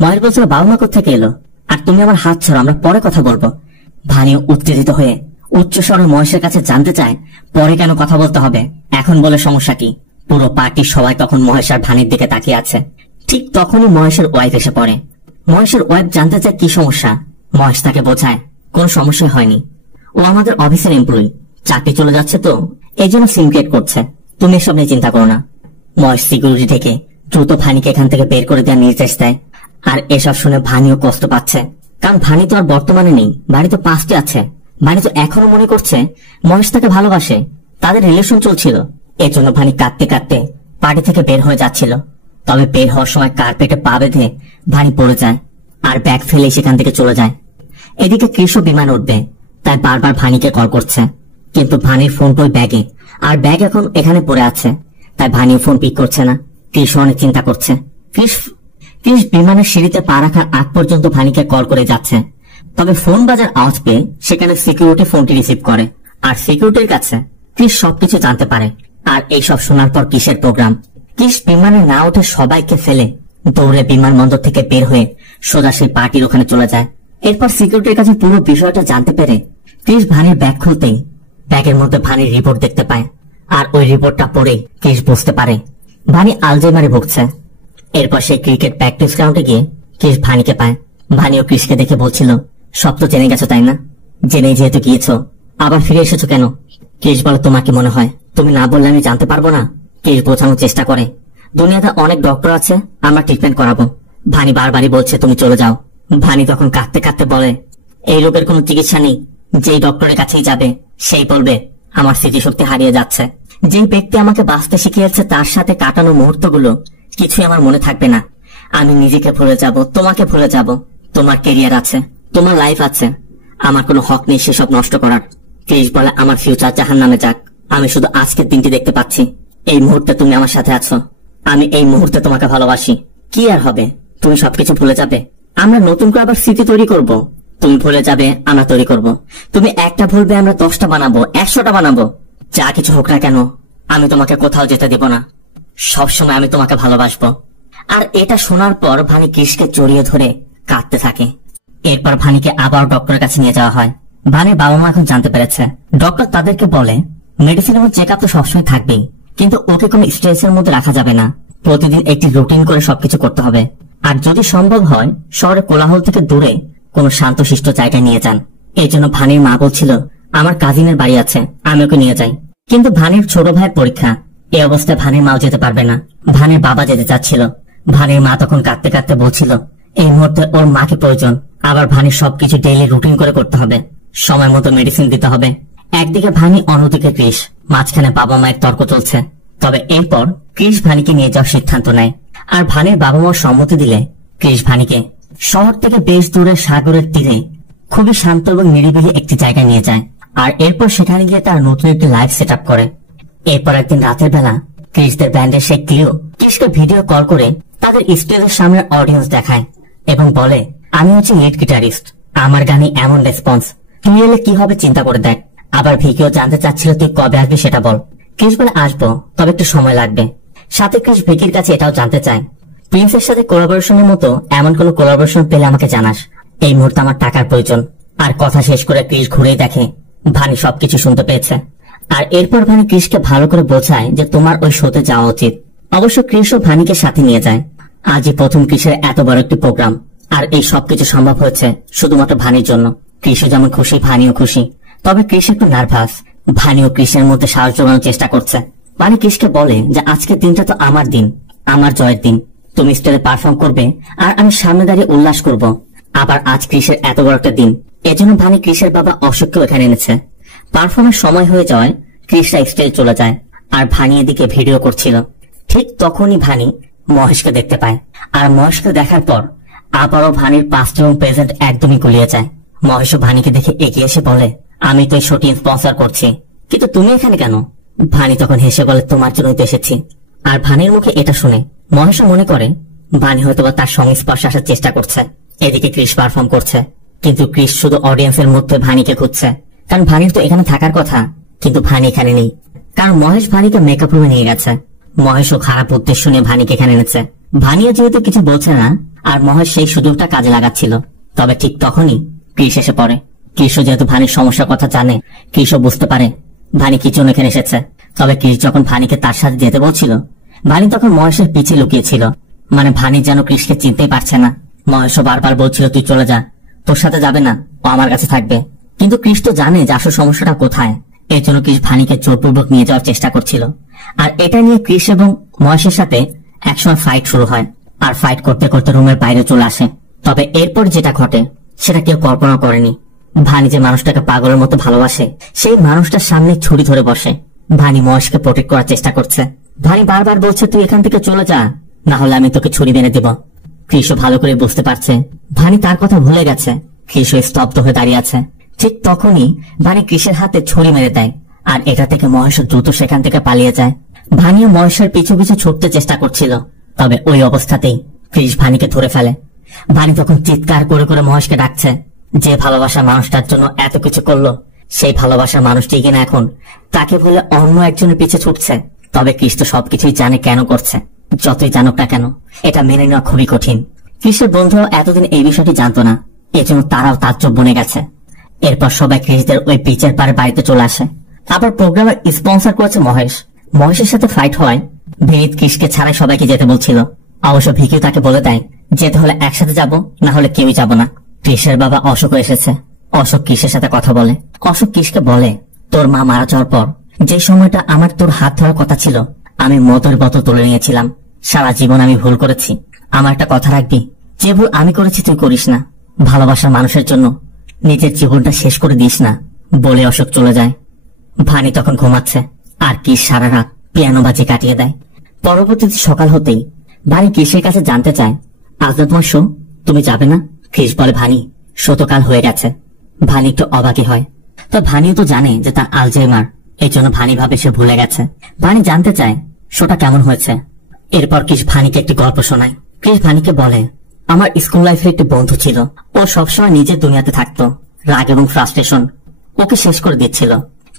মহেশ বলছিল, বাবা মা কোথেকে এলো? আর তুমি আমার হাত ছাড়ো, আমরা পরে কথা বলবো। ভানি উত্তেজিত হয়ে উচ্চস্বরে মহেশের কাছে জানতে চায়, পরে কেন কথা বলতে হবে, এখন বলে সমস্যা কি? পুরো পার্টির সবাই তখন মহেশ আর ভানির দিকে তাকিয়ে আছে। ঠিক তখনই মহেশের ওয়াইফ এসে পড়ে। মহেশের ওয়াইফ জানতে চায় কি সমস্যা। মহেশ তাকে বোঝায়, কোন সমস্যা হয়নি, ও আমাদের অফিসের এমপ্লয়ি, চাকরি চলে যাচ্ছে তো এই জন্য সিনক্রেট করছে, তুমি এসব নিয়ে চিন্তা করো না। মহেশ সিকিউরিটি থেকে দ্রুত ভানিকে এখান থেকে বের করে দেওয়ার নির্দেশ দেয়। আর এসব শুনে ভানিও কষ্ট পাচ্ছে, কারণ ভানি তো আর বর্তমানে নেই, ভানি তো পাস্টে আছে। ভানি তো এখনো মনে করছে মহেশ তাকে ভালোবাসে, তাদের রিলেশন চলছিল। এজন্য ভানি কাঁদতে কাঁদতে পার্টি থেকে বের হয়ে যাচ্ছিল। তবে বের হওয়ার সময় কার্পেটে পা বেঁধে ভানি পড়ে যায় আর ব্যাগ ফেলে সেখান থেকে চলে যায়। এদিকে কৃষ্ণ বিমান উঠবে, তাই বারবার ভানিকে কল করছে, কিন্তু ভানির ফোন তো ব্যাগে, আর ব্যাগ এখন এখানে পড়ে আছে, তাই ভানিও ফোন পিক করছে না। কৃষ্ণ অনেক চিন্তা করছে। কৃষ বিমানের সিঁড়িতে পা রাখার আগ পর্যন্ত ভানিকে কল করে যাচ্ছে। তবে ফোন বাজার আওয়াজ পেয়ে সেখানে সিকিউরিটি ফোনটি রিসিভ করে, আর সিকিউরিটির কাছে কৃষ সবকিছু জানতে পারে। আর এইসব শোনার পর কৃষের প্রোগ্রাম, কৃষ বিমানে না উঠে সবাইকে ফেলে দৌড়ে বিমানবন্দর থেকে বের হয়ে সোজা সেই পার্টির ওখানে চলে যায়। এরপর সিকিউরিটির কাছে পুরো বিষয়টা জানতে পেরে কৃষ ভানির ব্যাগ খুলতেই ব্যাগের মধ্যে ভানির রিপোর্ট দেখতে পায়, আর ওই রিপোর্টটা পড়ে কৃষ বুঝতে পারে ভানি আলজাইমারে ভুগছে। এরপর সে ক্রিকেট প্র্যাকটিস গ্রাউন্ডে গিয়ে কৃষ ভানিকে পায়। ভানিও কৃষকে দেখে বলছিল, সব তো জেনে গেছো তাই না? জেনেই যেহেতু গিয়েছো, আবার ফিরে এসেছো কেন? কৃষ বলে, তোমার কি মনে হয় তুমি না বললে আমি জানতে পারবো না? কৃষ বোঝানোর চেষ্টা করে, দুনিয়াতে অনেক ডক্টর আছে, আমরা ট্রিটমেন্ট করাবো। ভানি বারবারই বলছে তুমি চলে যাও। ভানি তখন কাঁদতে কাঁদতে বলে, এই রোগের কোনো চিকিৎসা নেই, যেই ডক্টরের কাছেই যাবে সেই বলবে আমার স্মৃতিশক্তি হারিয়ে যাচ্ছে। যেই ব্যক্তি আমাকে বাঁচতে শিখিয়েছে তার সাথে কাটানো মুহূর্তগুলো কিছুই আমার মনে থাকবে না। আমি নিজেকে ভুলে যাব, তোমাকে ভুলে যাব। তোমার কেরিয়ার আছে, তোমার লাইফ আছে, আমার কোনো হক নেই সেসব নষ্ট করার। ক্রিস বলে, আমার ফিউচার জাহান্নামে যাক, আমি শুধু আজকের দিনটি দেখতে পাচ্ছি। এই মুহূর্তে তুমি আমার সাথে আছো, আমি এই মুহূর্তে তোমাকে ভালোবাসি। কি আর হবে, তুমি সবকিছু ভুলে যাবে, আমরা নতুন করে আবার স্মৃতি তৈরি করব। তুমি ভুলে যাবে, আমরা তৈরি করব। তুমি একটা ভুলবে, আমরা 10টা বানাবো, 100টা বানাবো। যা কিছু হোক না কেন, আমি তোমাকে কোথাও যেতে দেব না, সবসময় আমি তোমাকে ভালোবাসবো। আর এটা শোনার পর ভানি কৃষকে জড়িয়ে ধরে কাঁদতে থাকে। এরপর ভানিকে আবার ডক্টরের কাছে নিয়ে যাওয়া হয়। ভানির বাবা মা এখন জানতে পেরেছে। ডক্টর তাদেরকে বলে মেডিসিন এবং চেক আপ তো সবসময় থাকবেই, কিন্তু ওকে কোনো স্ট্রেসের মধ্যে রাখা যাবে না। প্রতিদিন একটি রুটিন করে সবকিছু করতে হবে। আর যদি সম্ভব হয় শহরের কোলাহল থেকে দূরে কোনো শান্তশিষ্ট জায়গায় নিয়ে যান। এই জন্য ভানির মা বলছিল আমার কাজিনের বাড়ি আছে, আমি ওকে নিয়ে যাই। কিন্তু ভানির ছোট ভাইয়ের পরীক্ষা, এই অবস্থায় ভানির মাও যেতে পারবে না। ভানির বাবা যেতে চাচ্ছিল। ভানির মা তখন কাঁদতে কাঁদতে বলছিল এই মুহূর্তে ওর মাকে প্রয়োজন। আবার ভানির সবকিছু ডেইলি রুটিন করে করতে হবে, সময় মতো মেডিসিন দিতে হবে। একদিকে ভানি, অন্যদিকে ক্রিস, মাঝখানে বাবা মায়ের তর্ক চলছে। তবে এরপর ক্রিস ভানিকে নিয়ে যাওয়ার সিদ্ধান্ত নেয়। আর ভানির বাবা মার সম্মতি দিলে ক্রিস ভানিকে শহর থেকে বেশ দূরে সাগরের তীরে খুবই শান্ত এবং নিরিবিলি একটি জায়গায় নিয়ে যায়। আর এরপর সেখানে গিয়ে তার নতুন একটি লাইফ সেট আপ করে। এরপর একদিন রাতের বেলা ক্রিসদের ব্যান্ডের সে ক্লিও ক্রিসকে ভিডিও কল করে তাদের স্টেজের সামনে অডিয়েন্স দেখায় এবং বলে আমি হচ্ছে লিড গিটারিস্ট, আমার গানে এমন রেসপন্স, তুই এলে কি হবে চিন্তা করে দেখ। আবার ভিকিও জানতে চাচ্ছিল তুই কবে আসবি সেটা বল। ক্রিস বলে আসবো, তবে একটু সময় লাগবে। সাথে ক্রিস ভিকির কাছে এটাও জানতে চায় প্রিন্সের সাথে কোলাবোরেশনের মতো এমন কোন কোলাবোরেশন পেলে আমাকে জানাস, এই মুহূর্তে আমার টাকার প্রয়োজন। আর কথা শেষ করে ক্রিস ঘুরেই দেখে ভানি সবকিছু শুনতে পেয়েছে। আর এরপর ভানি ক্রিসকে ভালো করে বোঝায় যে তোমার ওই শোতে যাওয়া উচিত। অবশ্য ক্রিসও ভানিকে সাথে নিয়ে যায়। আজই প্রথম ক্রিসের এত বড় একটি প্রোগ্রাম, আর এই সবকিছু সম্ভব হয়েছে শুধুমাত্র ভানির জন্য। ক্রিসও যেমন খুশি, ভানিও খুশি। তবে ক্রিস একটু নার্ভাস। ভানিও ক্রিসের মধ্যে সাহস জোগানোর চেষ্টা করছে। ভানি ক্রিসকে বলে যে আজকের দিনটা তো আমার দিন, আমার জয়ের দিন। তুমি স্টেজে পারফর্ম করবে আর আমি সামনে দাঁড়িয়ে উল্লাস করব। আবার আজ ক্রিসের এত বড় একটা দিন, এজন্য ভানি ক্রিসের বাবা অশোককেও এখানে এনেছে। পারফর্মের সময় হয়ে যাওয়ায় ক্রিসরা স্টেজে চলে যায় আর ভানি এদিকে ভিডিও করছিল। ঠিক তখনই ভানি মহেশকে দেখতে পায়। আর মহেশকে দেখার পর আবারও ভানির পাস্ট এবং প্রেজেন্ট একদমই গুলিয়ে যায়। মহেশও ভানিকে দেখে এগিয়ে এসে বলে আমি তো এই শোটি স্পন্সর করছি, কিন্তু তুমি এখানে কেন? ভানি তখন হেসে বলে তোমার জন্যই তো এসেছি। আর ভানির মুখে এটা শুনে মহেশও মনে করে ভানি হয়তোবা তার সংস্পর্শে আসার চেষ্টা করছে। এদিকে ক্রিস পারফর্ম করছে, কিন্তু ক্রিস শুধু অডিয়েন্সের মধ্যে ভানিকে খুঁজছে। কারণ ভানির তো এখানে থাকার কথা, কিন্তু ভানি এখানে নেই। কারণ মহেশ ভানিকে মেকআপ রুমে নিয়ে গেছে। মহেশও খারাপ উদ্দেশ্য নিয়ে ভানিকে এখানে এনেছে। ভানিও যেহেতু কিছু বলছে না, আর মহেশ সেই সুযোগটা কাজে লাগাচ্ছিল। তবে ঠিক তখনই ক্রিস এসে পড়ে। ক্রিসও যেহেতু ভানির সমস্যার কথা জানে, ক্রিসও বুঝতে পারে ভানি কি জন্য এখানে এসেছে। তবে ক্রিস যখন ভানিকে তার সাথে যেতে বলছিল, ভানি তখন মহেশের পিছিয়ে লুকিয়েছিল। মানে ভানি যেন ক্রিসকে চিনতেই পারছে না। মহেশও বারবার বলছিল তুই চলে যা, তোর সাথে যাবে না, ও আমার কাছে থাকবে। কিন্তু ক্রিস তো জানে যে আসল সমস্যাটা কোথায়। এর জন্য ক্রিস ভানিকে জোরপূর্বক নিয়ে যাওয়ার চেষ্টা করছিল। আর এটা নিয়ে ক্রিস এবং মহেশের সাথে একসময় ফাইট শুরু হয়। আর ফাইট করতে করতে রুমের বাইরে চলে আসে। তবে এরপর যেটা ঘটে সেটা কেউ কল্পনা করেনি। ভানি যে মানুষটাকে পাগলের মতো ভালোবাসে, সেই মানুষটার সামনে ছুরি ধরে বসে। ভানি মহেশকে প্রোটেক্ট করার চেষ্টা করছে। ভানি বারবার বলছে তুই এখান থেকে চলে যা, না হলে আমি তোকে ছুরি মেরে দেব। ক্রিসও ভালো করে বুঝতে পারছে ভানি তার কথা ভুলে গেছে। ক্রিসও স্তব্ধ হয়ে দাঁড়িয়ে আছে। ঠিক তখনই ভানি ক্রিসের হাতে ছুরি মেরে দেয়। আর এটা থেকে মহেশ দ্রুত সেখান থেকে পালিয়ে যায়। ভানিও মহেশের পিছু পিছু ছুটতে চেষ্টা করছিল। তবে ওই অবস্থাতেই ক্রিস ভানিকে ধরে ফেলে। ভানি তখন চিৎকার করে করে মহেশকে ডাকছে। যে ভালোবাসার মানুষটার জন্য এত কিছু করলো, সেই ভালোবাসার মানুষটি কিনা এখন তাকে বলে অন্য একজনের পিছে ছুটছে। তবে ক্রিস তো সবকিছুই জানে কেন করছে। যতই জানুক না কেন, এটা মেনে নেওয়া খুবই কঠিন। ক্রিসের বন্ধুরাও এতদিন এই বিষয়টি জানতো না, এজন্য তারাও তাজ্জব বনে গেছে। এরপর সবাই ক্রিসদের ওই বিচের পারে বাড়িতে চলে আসে। আবার প্রোগ্রামের স্পন্সর করেছে মহেশ। মহেশের সাথে ফাইট হয়। ভিনিত ক্রিসকে ছাড়াই সবাইকে যেতে বলছিল। অবশ্য ভিকিও তাকে বলে দেয় যেতে হলে একসাথে যাব, না হলে কেউই যাব না। ক্রিসের বাবা অশোক এসেছে। অশোক ক্রিসের সাথে কথা বলে। অশোক ক্রিসকে বলে তোর মা মারা যাওয়ার পর যে সময়টা আমার তোর হাত ধরার কথা ছিল, আমি মদের বোতল তুলে নিয়েছিলাম। সারা জীবন আমি ভুল করেছি। আমার একটা কথা রাখবি, যে ভুল আমি করেছি তুই করিস না। ভালোবাসার মানুষের জন্য নিজের জীবনটা শেষ করে দিস না, বলে অশোক চলে যায়। ভানি তখন ঘুমাচ্ছে আর ক্রিস সারা রাত পিয়ানো বাজি কাটিয়ে দেয়। পরবর্তীতে সকাল হতেই ভানি ক্রিসের কাছে জানতে চায় আজ না তোমার শো, তুমি যাবে না? ক্রিস বলে ভানি শো তো কাল হয়ে গেছে। ভানি একটু অবাকই হয়। তো ভানিও তো জানে যে তার আলজাইমার, এই জন্য ভানি ভাবে সে ভুলে গেছে। ভানি জানতে চায় শোটা কেমন হয়েছে। এরপর ক্রিস ভানিকে একটি গল্প শোনায়। ক্রিস ভানিকে বলে আমার স্কুল লাইফের একটি বন্ধু ছিল। ও সবসময় নিজের দুনিয়াতে থাকতো। রাগ এবং ফ্রাস্ট্রেশন ওকে শেষ করে দিচ্ছিল।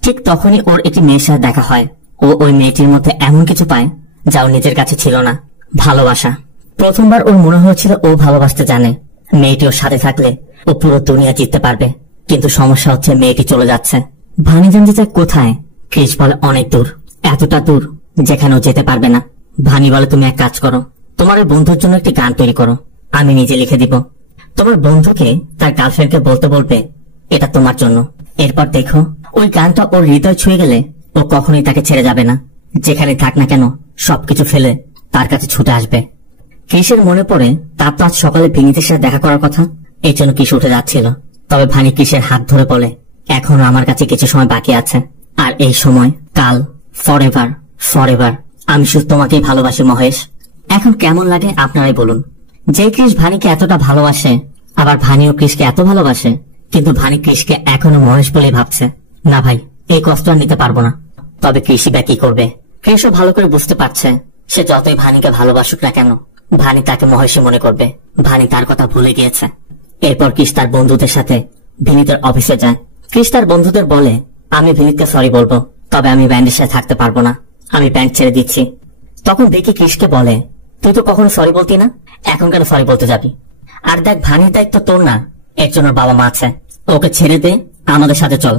ঠিক তখনই ওর একটি মেয়ের সাথে দেখা হয়। ও ওই মেয়েটির মধ্যে এমন কিছু পায় যা ওর নিজের কাছে ছিল না, ভালোবাসা। প্রথমবার ওর মনে হয়েছিল ও ভালোবাসতে জানে। মেয়েটি ওর সাথে থাকলে ও পুরো দুনিয়া জিততে পারবে। কিন্তু সমস্যা হচ্ছে মেয়েটি চলে যাচ্ছে। ভানি জানতে চায় কোথায়। ক্রিস বলে অনেক দূর, এতটা দূর যেখানেও যেতে পারবে না। ভানি বলে তুমি এক কাজ করো, তোমার বন্ধুর জন্য একটি গান তৈরি করো, আমি নিজে লিখে দিব। তোমার বন্ধুকে তার গার্লফ্রেন্ডকে বলতে বলবে এটা তোমার জন্য। এরপর দেখো ওই গানটা ওর হৃদয় ছুঁয়ে গেলে ও কখনোই তাকে ছেড়ে যাবে না। যেখানে থাক না কেন সবকিছু ফেলে তার কাছে ছুটে আসবে। ক্রিসের মনে পড়ে তার তো আজ সকালে ভিনিতের সাথে দেখা করার কথা, এই জন্য ক্রিস উঠে যাচ্ছিল। তবে ভানি ক্রিসের হাত ধরে বলে এখনো আমার কাছে কিছু সময় বাকি আছে, আর এই সময় কাল, ফরএভার ফরএভার আমি শুধু তোমাকেই ভালোবাসি মহেশ। এখন কেমন লাগে আপনারাই বলুন। যে ক্রিস ভানিকে এতটা ভালোবাসে, আবার ভানিও ক্রিসকে এত ভালোবাসে, কিন্তু ভানি ক্রিসকে এখনো মহেশ বলে ভাবছে। না ভাই, এই কষ্ট আর নিতে পারবো না। তবে ক্রিসই বা কি করবে? ক্রিসও ভালো করে বুঝতে পারছে সে যতই ভানিকে ভালোবাসুক না কেন, ভানি তাকে মহেশই মনে করবে। ভানি তার কথা ভুলে গিয়েছে। এরপর ক্রিস তার বন্ধুদের সাথে ভিনিতের অফিসে যায়। ক্রিস তার বন্ধুদের বলে আমি ভিনিতকে সরি বলবো, তবে আমি ব্যান্ডের সাথে থাকতে পারবো না, আমি ব্যান্ড ছেড়ে দিচ্ছি। তখন ভিকি ক্রিসকে বলে তুই তো কখনো সরি বলতি না, এখন কেন সরি বলতে যাবি? আর দেখ ভানির দায়িত্ব তোর না, এর জন্য বাবা মা আছে, ওকে ছেড়ে দে, আমাদের সাথে চল,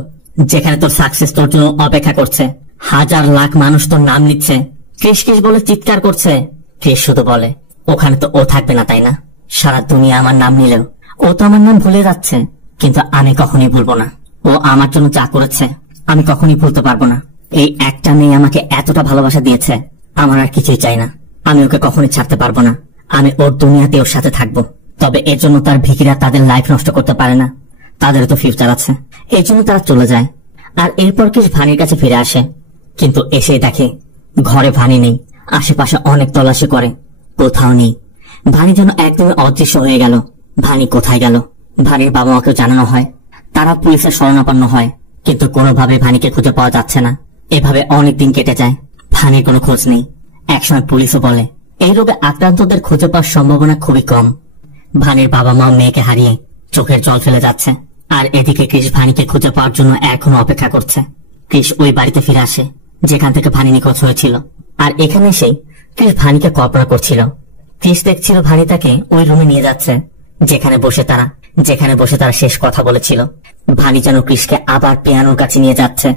যেখানে তোর সাকসেস তোর জন্য অপেক্ষা করছে। হাজার লাখ মানুষ তোর নাম নিচ্ছে। ক্রিস ক্রিস বলে চিৎকার করছে। ক্রিস শুধু বলে ওখানে তো ও থাকবে না তাই না? সারা দুনিয়া আমার নাম নিলেও ও তো আমার নাম ভুলে যাচ্ছে, কিন্তু আমি কখনই ভুলবো না। ও আমার জন্য যা করেছে আমি কখনই ভুলতে পারবো না। এই একটা মেয়ে আমাকে এতটা ভালোবাসা দিয়েছে, আমার আর কিছুই চাই না। আমি ওকে কখনই ছাড়তে পারবো না, আমি ওর দুনিয়াতে ওর সাথে থাকবো। তবে এর জন্য তার ভিকিরা তাদের লাইফ নষ্ট করতে পারে না, তাদের তো ফিউচার আছে, এর জন্য তারা চলে যায়। আর এরপর ক্রিস ভানির কাছে ফিরে আসে, কিন্তু এসে দেখে ঘরে ভানি নেই। আশেপাশে অনেক তল্লাশি করে, কোথাও নেই। ভানি যেন একদমই অদৃশ্য হয়ে গেল। ভানি কোথায় গেল? ভানির বাবা মাকেও জানানো হয়, তারা পুলিশের শরণাপন্ন হয়, কিন্তু কোনোভাবে ভানিকে খুঁজে পাওয়া যাচ্ছে না। এভাবে অনেক দিন কেটে যায়, ভানির কোনো খোঁজ নেই। একসময় পুলিশও বলে এই রোগে আক্রান্তদের খুঁজে পাওয়ার সম্ভাবনা খুবই কম। ভানির বাবা মা মেয়েকে হারিয়ে চোখের জল ফেলে যাচ্ছে, আর এদিকে ক্রিস ভানিকে খুঁজে পাওয়ার জন্য এখনো অপেক্ষা করছে। ক্রিস ওই বাড়িতে ফিরে আসে যেখান থেকে ভানি নিখোঁজ হয়েছিল, আর এখানে এসে ক্রিস ভানিকে কল্পনা করছিল। ক্রিস দেখছিল ভানি তাকে ওই রুমে নিয়ে যাচ্ছে যেখানে বসে তারা শেষ কথা বলেছিল। ভানি যেন ক্রিসকে আবার পিয়ানোর কাছে নিয়ে যাচ্ছে,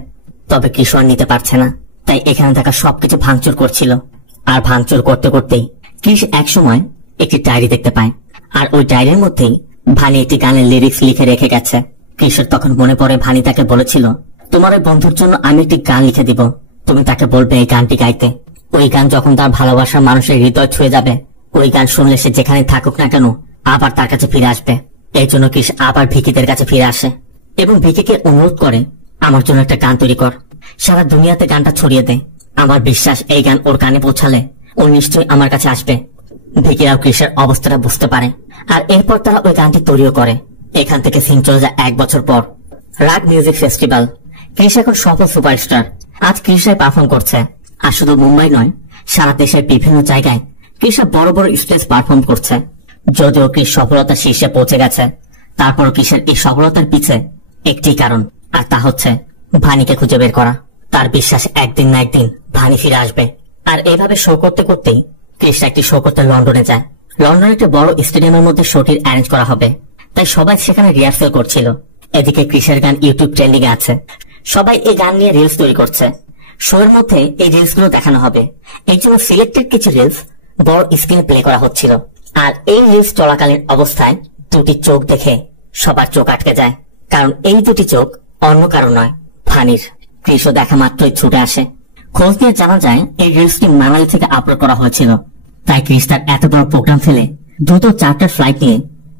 তবে ক্রিস আর নিতে পারছে না, তাই এখানে থাকা সবকিছু ভাঙচুর করছিল। আর ভাঙচুর করতে করতেই ক্রিস একসময় একটি ডায়েরি দেখতে পায়, আর ওই ডায়েরির মধ্যেই ভানি একটি গানের লিরিক্স লিখে রেখে গেছে। ক্রিসের তখন মনে পড়ে ভানি তাকে বলেছিল তোমার ওই বন্ধুর জন্য আমি একটি গান লিখে দিব, তুমি তাকে বলবে এই গানটি গাইতে। ওই গান যখন তার ভালোবাসার মানুষের হৃদয় ছুঁয়ে যাবে, ওই গান শুনলে সে যেখানে থাকুক না কেন আবার তার কাছে ফিরে আসবে। এই জন্য ক্রিস আবার ভিকিদের কাছে ফিরে আসে এবং ভিকিকে অনুরোধ করে আমার জন্য একটা গান তৈরি কর, সারা দুনিয়াতে গানটা ছড়িয়ে দে। আমার বিশ্বাস এই গান ওর কানে পৌঁছালে ও নিশ্চয়ই আমার কাছে আসবে। ভিকিরাও ক্রিসের অবস্থাটা বুঝতে পারে, আর এরপর তারা ওই গানটি তৈরিও করে। এখান থেকে সিন চলে যায় 1 বছর পর। রাগ মিউজিক ফেস্টিভ্যাল। ক্রিস এখন সফল সুপারস্টার। আজ ক্রিসরাই পারফর্ম করছে, আর শুধু মুম্বাই নয়, সারা দেশের বিভিন্ন জায়গায় ক্রিসরা বড় বড় স্টেজ পারফর্ম করছে। যদিও ক্রিস সফলতার শীর্ষে পৌঁছে গেছে, তারপরও ক্রিসের এই সফলতার পিছে একটি কারণ, আর তা হচ্ছে ভানিকে খুঁজে বের করা। তার বিশ্বাস একদিন না একদিন ভানি ফিরে আসবে। আর এভাবে শো করতে করতেই ক্রিস একটি শো করতে লন্ডনে যায়। লন্ডনের একটা বড় স্টেডিয়ামের মধ্যে শোটির অ্যারেঞ্জ করা হবে, তাই সবাই সেখানে রিহার্সাল করছিল। এদিকে ক্রিসের গান ইউটিউব ট্রেন্ডিং এ আছে, সবাই এই গান নিয়ে রিলস তৈরি করছে। শো এর মধ্যে এই রিলস গুলো দেখানো হবে, এই জন্য সিলেক্টেড কিছু রিলস বড় স্ক্রিনে প্লে করা হচ্ছিল। আর এই রিলস চলাকালীন অবস্থায় দুটি চোখ দেখে সবার চোখ আটকে যায়, কারণ এই দুটি চোখ অন্য কারো নয়, ভানির। ক্রিসও দেখা মাত্রই ছুটে আসে। খোঁজ নিয়ে জানা যায় এই রিলসটি মানালি থেকে আপলোড করা হয়েছিল, তাই ক্রিস তার এত বড় প্রোগ্রাম ফেলে দ্রুত চার্টার ফ্লাইট নিয়ে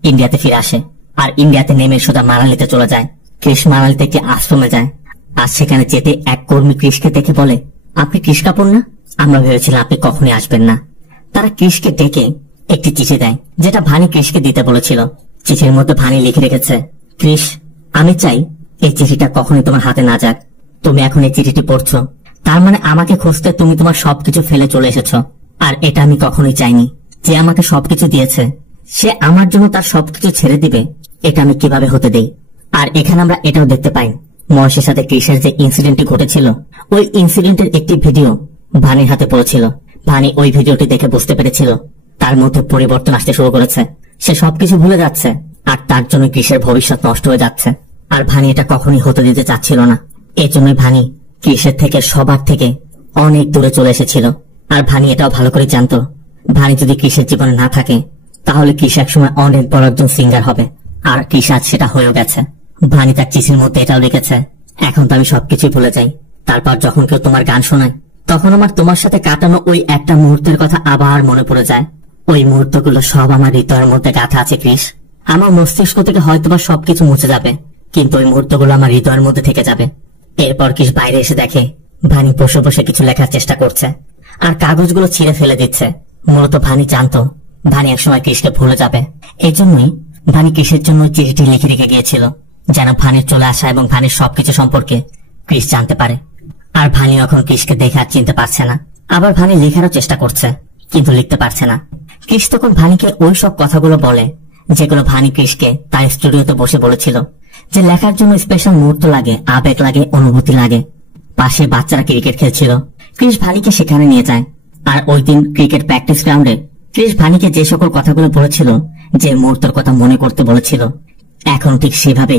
ইন্ডিয়াতে ফিরে আসে, আর ইন্ডিয়াতে নেমে সোজা মানালিতে চলে যায়। ক্রিস মানালিতে একটি আশ্রমে যায়, আর সেখানে যেতে এক কর্মী ক্রিসকে দেখে বলে আপনি ক্রিস কাপুর না? আমরা ভেবেছিলাম আপনি কখনই আসবেন না। তারা ক্রিসকে ডেকে একটি চিঠি দেয়, যেটা ভানি ক্রিসকে দিতে বলেছিল। চিঠির মধ্যে ভানি লিখে রেখেছে, ক্রিস, আমি চাই এই চিঠিটা কখনই তোমার হাতে না যাক। তুমি এখন এই চিঠিটি পড়ছো, তার মানে আমাকে খুঁজতে তুমি তোমার সবকিছু ফেলে চলে এসেছো, আর এটা আমি কখনোই চাইনি। যে আমাকে সবকিছু দিয়েছে সে আমার জন্য তার সবকিছু ছেড়ে দিবে, এটা আমি কিভাবে হতে দেই? আর এখানে আমরা এটাও দেখতে পাই মহেশের সাথে ক্রিসের যে ইনসিডেন্টটি ঘটেছিল, ওই ইনসিডেন্টের একটি ভিডিও ভানির হাতে পড়েছিল। ভানি ওই ভিডিওটি দেখে বুঝতে পেরেছিল তার মধ্যে পরিবর্তন আসতে শুরু করেছে, সে সবকিছু ভুলে যাচ্ছে, আর তার জন্য ক্রিসের ভবিষ্যৎ নষ্ট হয়ে যাচ্ছে। আর ভানি এটা কখনই হতে দিতে চাচ্ছিল না। এই জন্যই ভানি ক্রিসের থেকে সবার থেকে অনেক দূরে চলে এসেছিল। আর ভানি এটাও ভালো করে জানতো, ভানি যদি ক্রিসের জীবনে না থাকে তাহলে ক্রিস একসময় অনেক বড় একজন সিঙ্গার হবে। আর ক্রিস আজ সেটা হয়েও গেছে। ভানি তার চিঠির মধ্যে এটাও লিখেছে, এখন তো আমি সবকিছু ভুলে যাই, তারপর যখন কেউ তোমার গান শোনায় তখন আমার তোমার সাথে কাটানো ওই একটা মুহূর্তের কথা আবার মনে পড়ে যায়। ওই মুহূর্তগুলো সব আমার হৃদয়ের মধ্যে গাঁথা আছে ক্রিস। আমার মস্তিষ্ক থেকে হয়তোবা সবকিছু মুছে যাবে, কিন্তু ওই মুহূর্তগুলো আমার হৃদয়ের মধ্যে থেকে যাবে। এরপর ক্রিস বাইরে এসে দেখে ভানি বসে বসে কিছু লেখার চেষ্টা করছে আর কাগজগুলো ছিঁড়ে ফেলে দিচ্ছে। মূলত ভানি জানতো ভানি একসময় ক্রিসকে ভুলে যাবে। এই জন্যই ভানি ক্রিসের জন্য চিঠিটি লিখে রেখে গিয়েছিল, যেন ভানির চলে আসা এবং ভানির সবকিছু সম্পর্কে ক্রিস জানতে পারে। আর ভানি এখন ক্রিসকে দেখে আর চিনতে পারছে না। আবার ভানি লেখারও চেষ্টা করছে, কিন্তু লিখতে পারছে না। ক্রিস তখন ভানিকে ওই সব কথাগুলো বলে যেগুলো ভানি ক্রিসকে তার স্টুডিওতে বসে বলেছিল, যে লেখার জন্য স্পেশাল মুহূর্ত লাগে, আবেগ লাগে, অনুভূতি লাগে। পাশে বাচ্চারা ক্রিকেট খেলছিল, ক্রিস ভানিকে সেখানে নিয়ে যায়। আর ওই দিন ক্রিকেট প্র্যাকটিস গ্রাউন্ডে ক্রিস ভানিকে যে সকল কথাগুলো বলেছিল, যে মুহূর্তের কথা মনে করতে বলেছিল, এখন ঠিক সেভাবে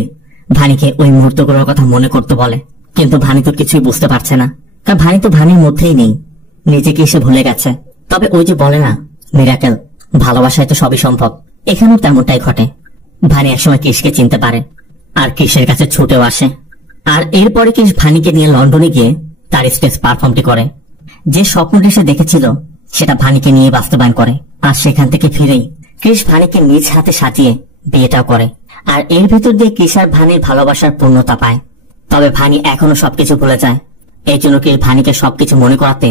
ভানিকে ওই মুহূর্তগুলোর কথা মনে করতে বলে। কিন্তু ভানি তো কিছুই বুঝতে পারছে না, কারণ ভানি তো ভানির মধ্যেই নেই, নিজেকে এসে ভুলে গেছে। তবে ওই যে বলে না মিরাকেল, ভালোবাসায় তো সবই সম্ভব, এখানেও তেমনটাই ঘটে। ভানি একসময় ক্রিসকে চিনতে পারে আর ক্রিসের কাছে ছুটেও আসে। আর এরপরে ক্রিস ভানিকে নিয়ে লন্ডনে গিয়ে তার স্টেজ পারফর্মটি করে। যে স্বপ্নটি সে দেখেছিল সেটা ভানিকে নিয়ে বাস্তবায়ন করে। আর সেখান থেকে ফিরেই ক্রিস ভানিকে নিজ হাতে সাজিয়ে বিয়েটাও করে। আর এর ভেতর দিয়ে ক্রিস আর ভানির ভালোবাসার পূর্ণতা পায়। তবে ভানি এখনো সবকিছু ভুলে যায়। এই জন্য ক্রিস ভানিকে সবকিছু মনে করাতে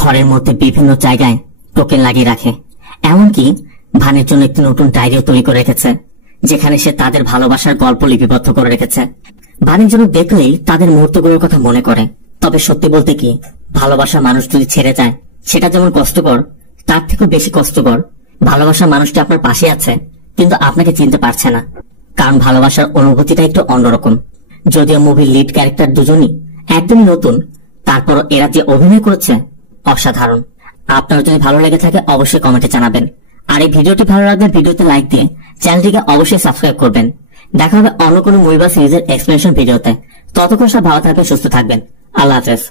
ঘরের মধ্যে বিভিন্ন জায়গায় টোকেন লাগিয়ে রাখে। এমনকি ভানির জন্য একটি নতুন ডায়েরিও তৈরি করে রেখেছে, যেখানে সে তাদের ভালোবাসার গল্প লিপিবদ্ধ করে রেখেছে। ভানির জন্য দেখলেই তাদের মুহূর্তগুলোর কথা মনে করে। তবে সত্যি বলতে কি, ভালোবাসা মানুষ যদি ছেড়ে যায় সেটা যেমন কষ্টকর, তার থেকেও বেশি কষ্টকর ভালোবাসা মানুষটি আপনার পাশে আছে কিন্তু আপনাকে চিনতে পারছে না। কারণ ভালোবাসার অনুভূতিটা একটু অন্যরকম। যদিও মুভির লিড ক্যারেক্টার দুজনই একদমই নতুন, তারপরও এরা যে অভিনয় করেছে অসাধারণ। আপনার যদি ভালো লেগে থাকে অবশ্যই কমেন্টে জানাবেন। আর এই ভিডিওটি ভালো লাগলে ভিডিওতে লাইক দিয়ে চ্যানেলটিকে অবশ্যই সাবস্ক্রাইব করবেন। দেখা হবে অন্য কোনো মুভি বা সিরিজের এক্সপ্লেনেশন ভিডিওতে। ততক্ষণ সব ভালো থাকবেন, সুস্থ থাকবেন। আল্লাহ হাফেজ।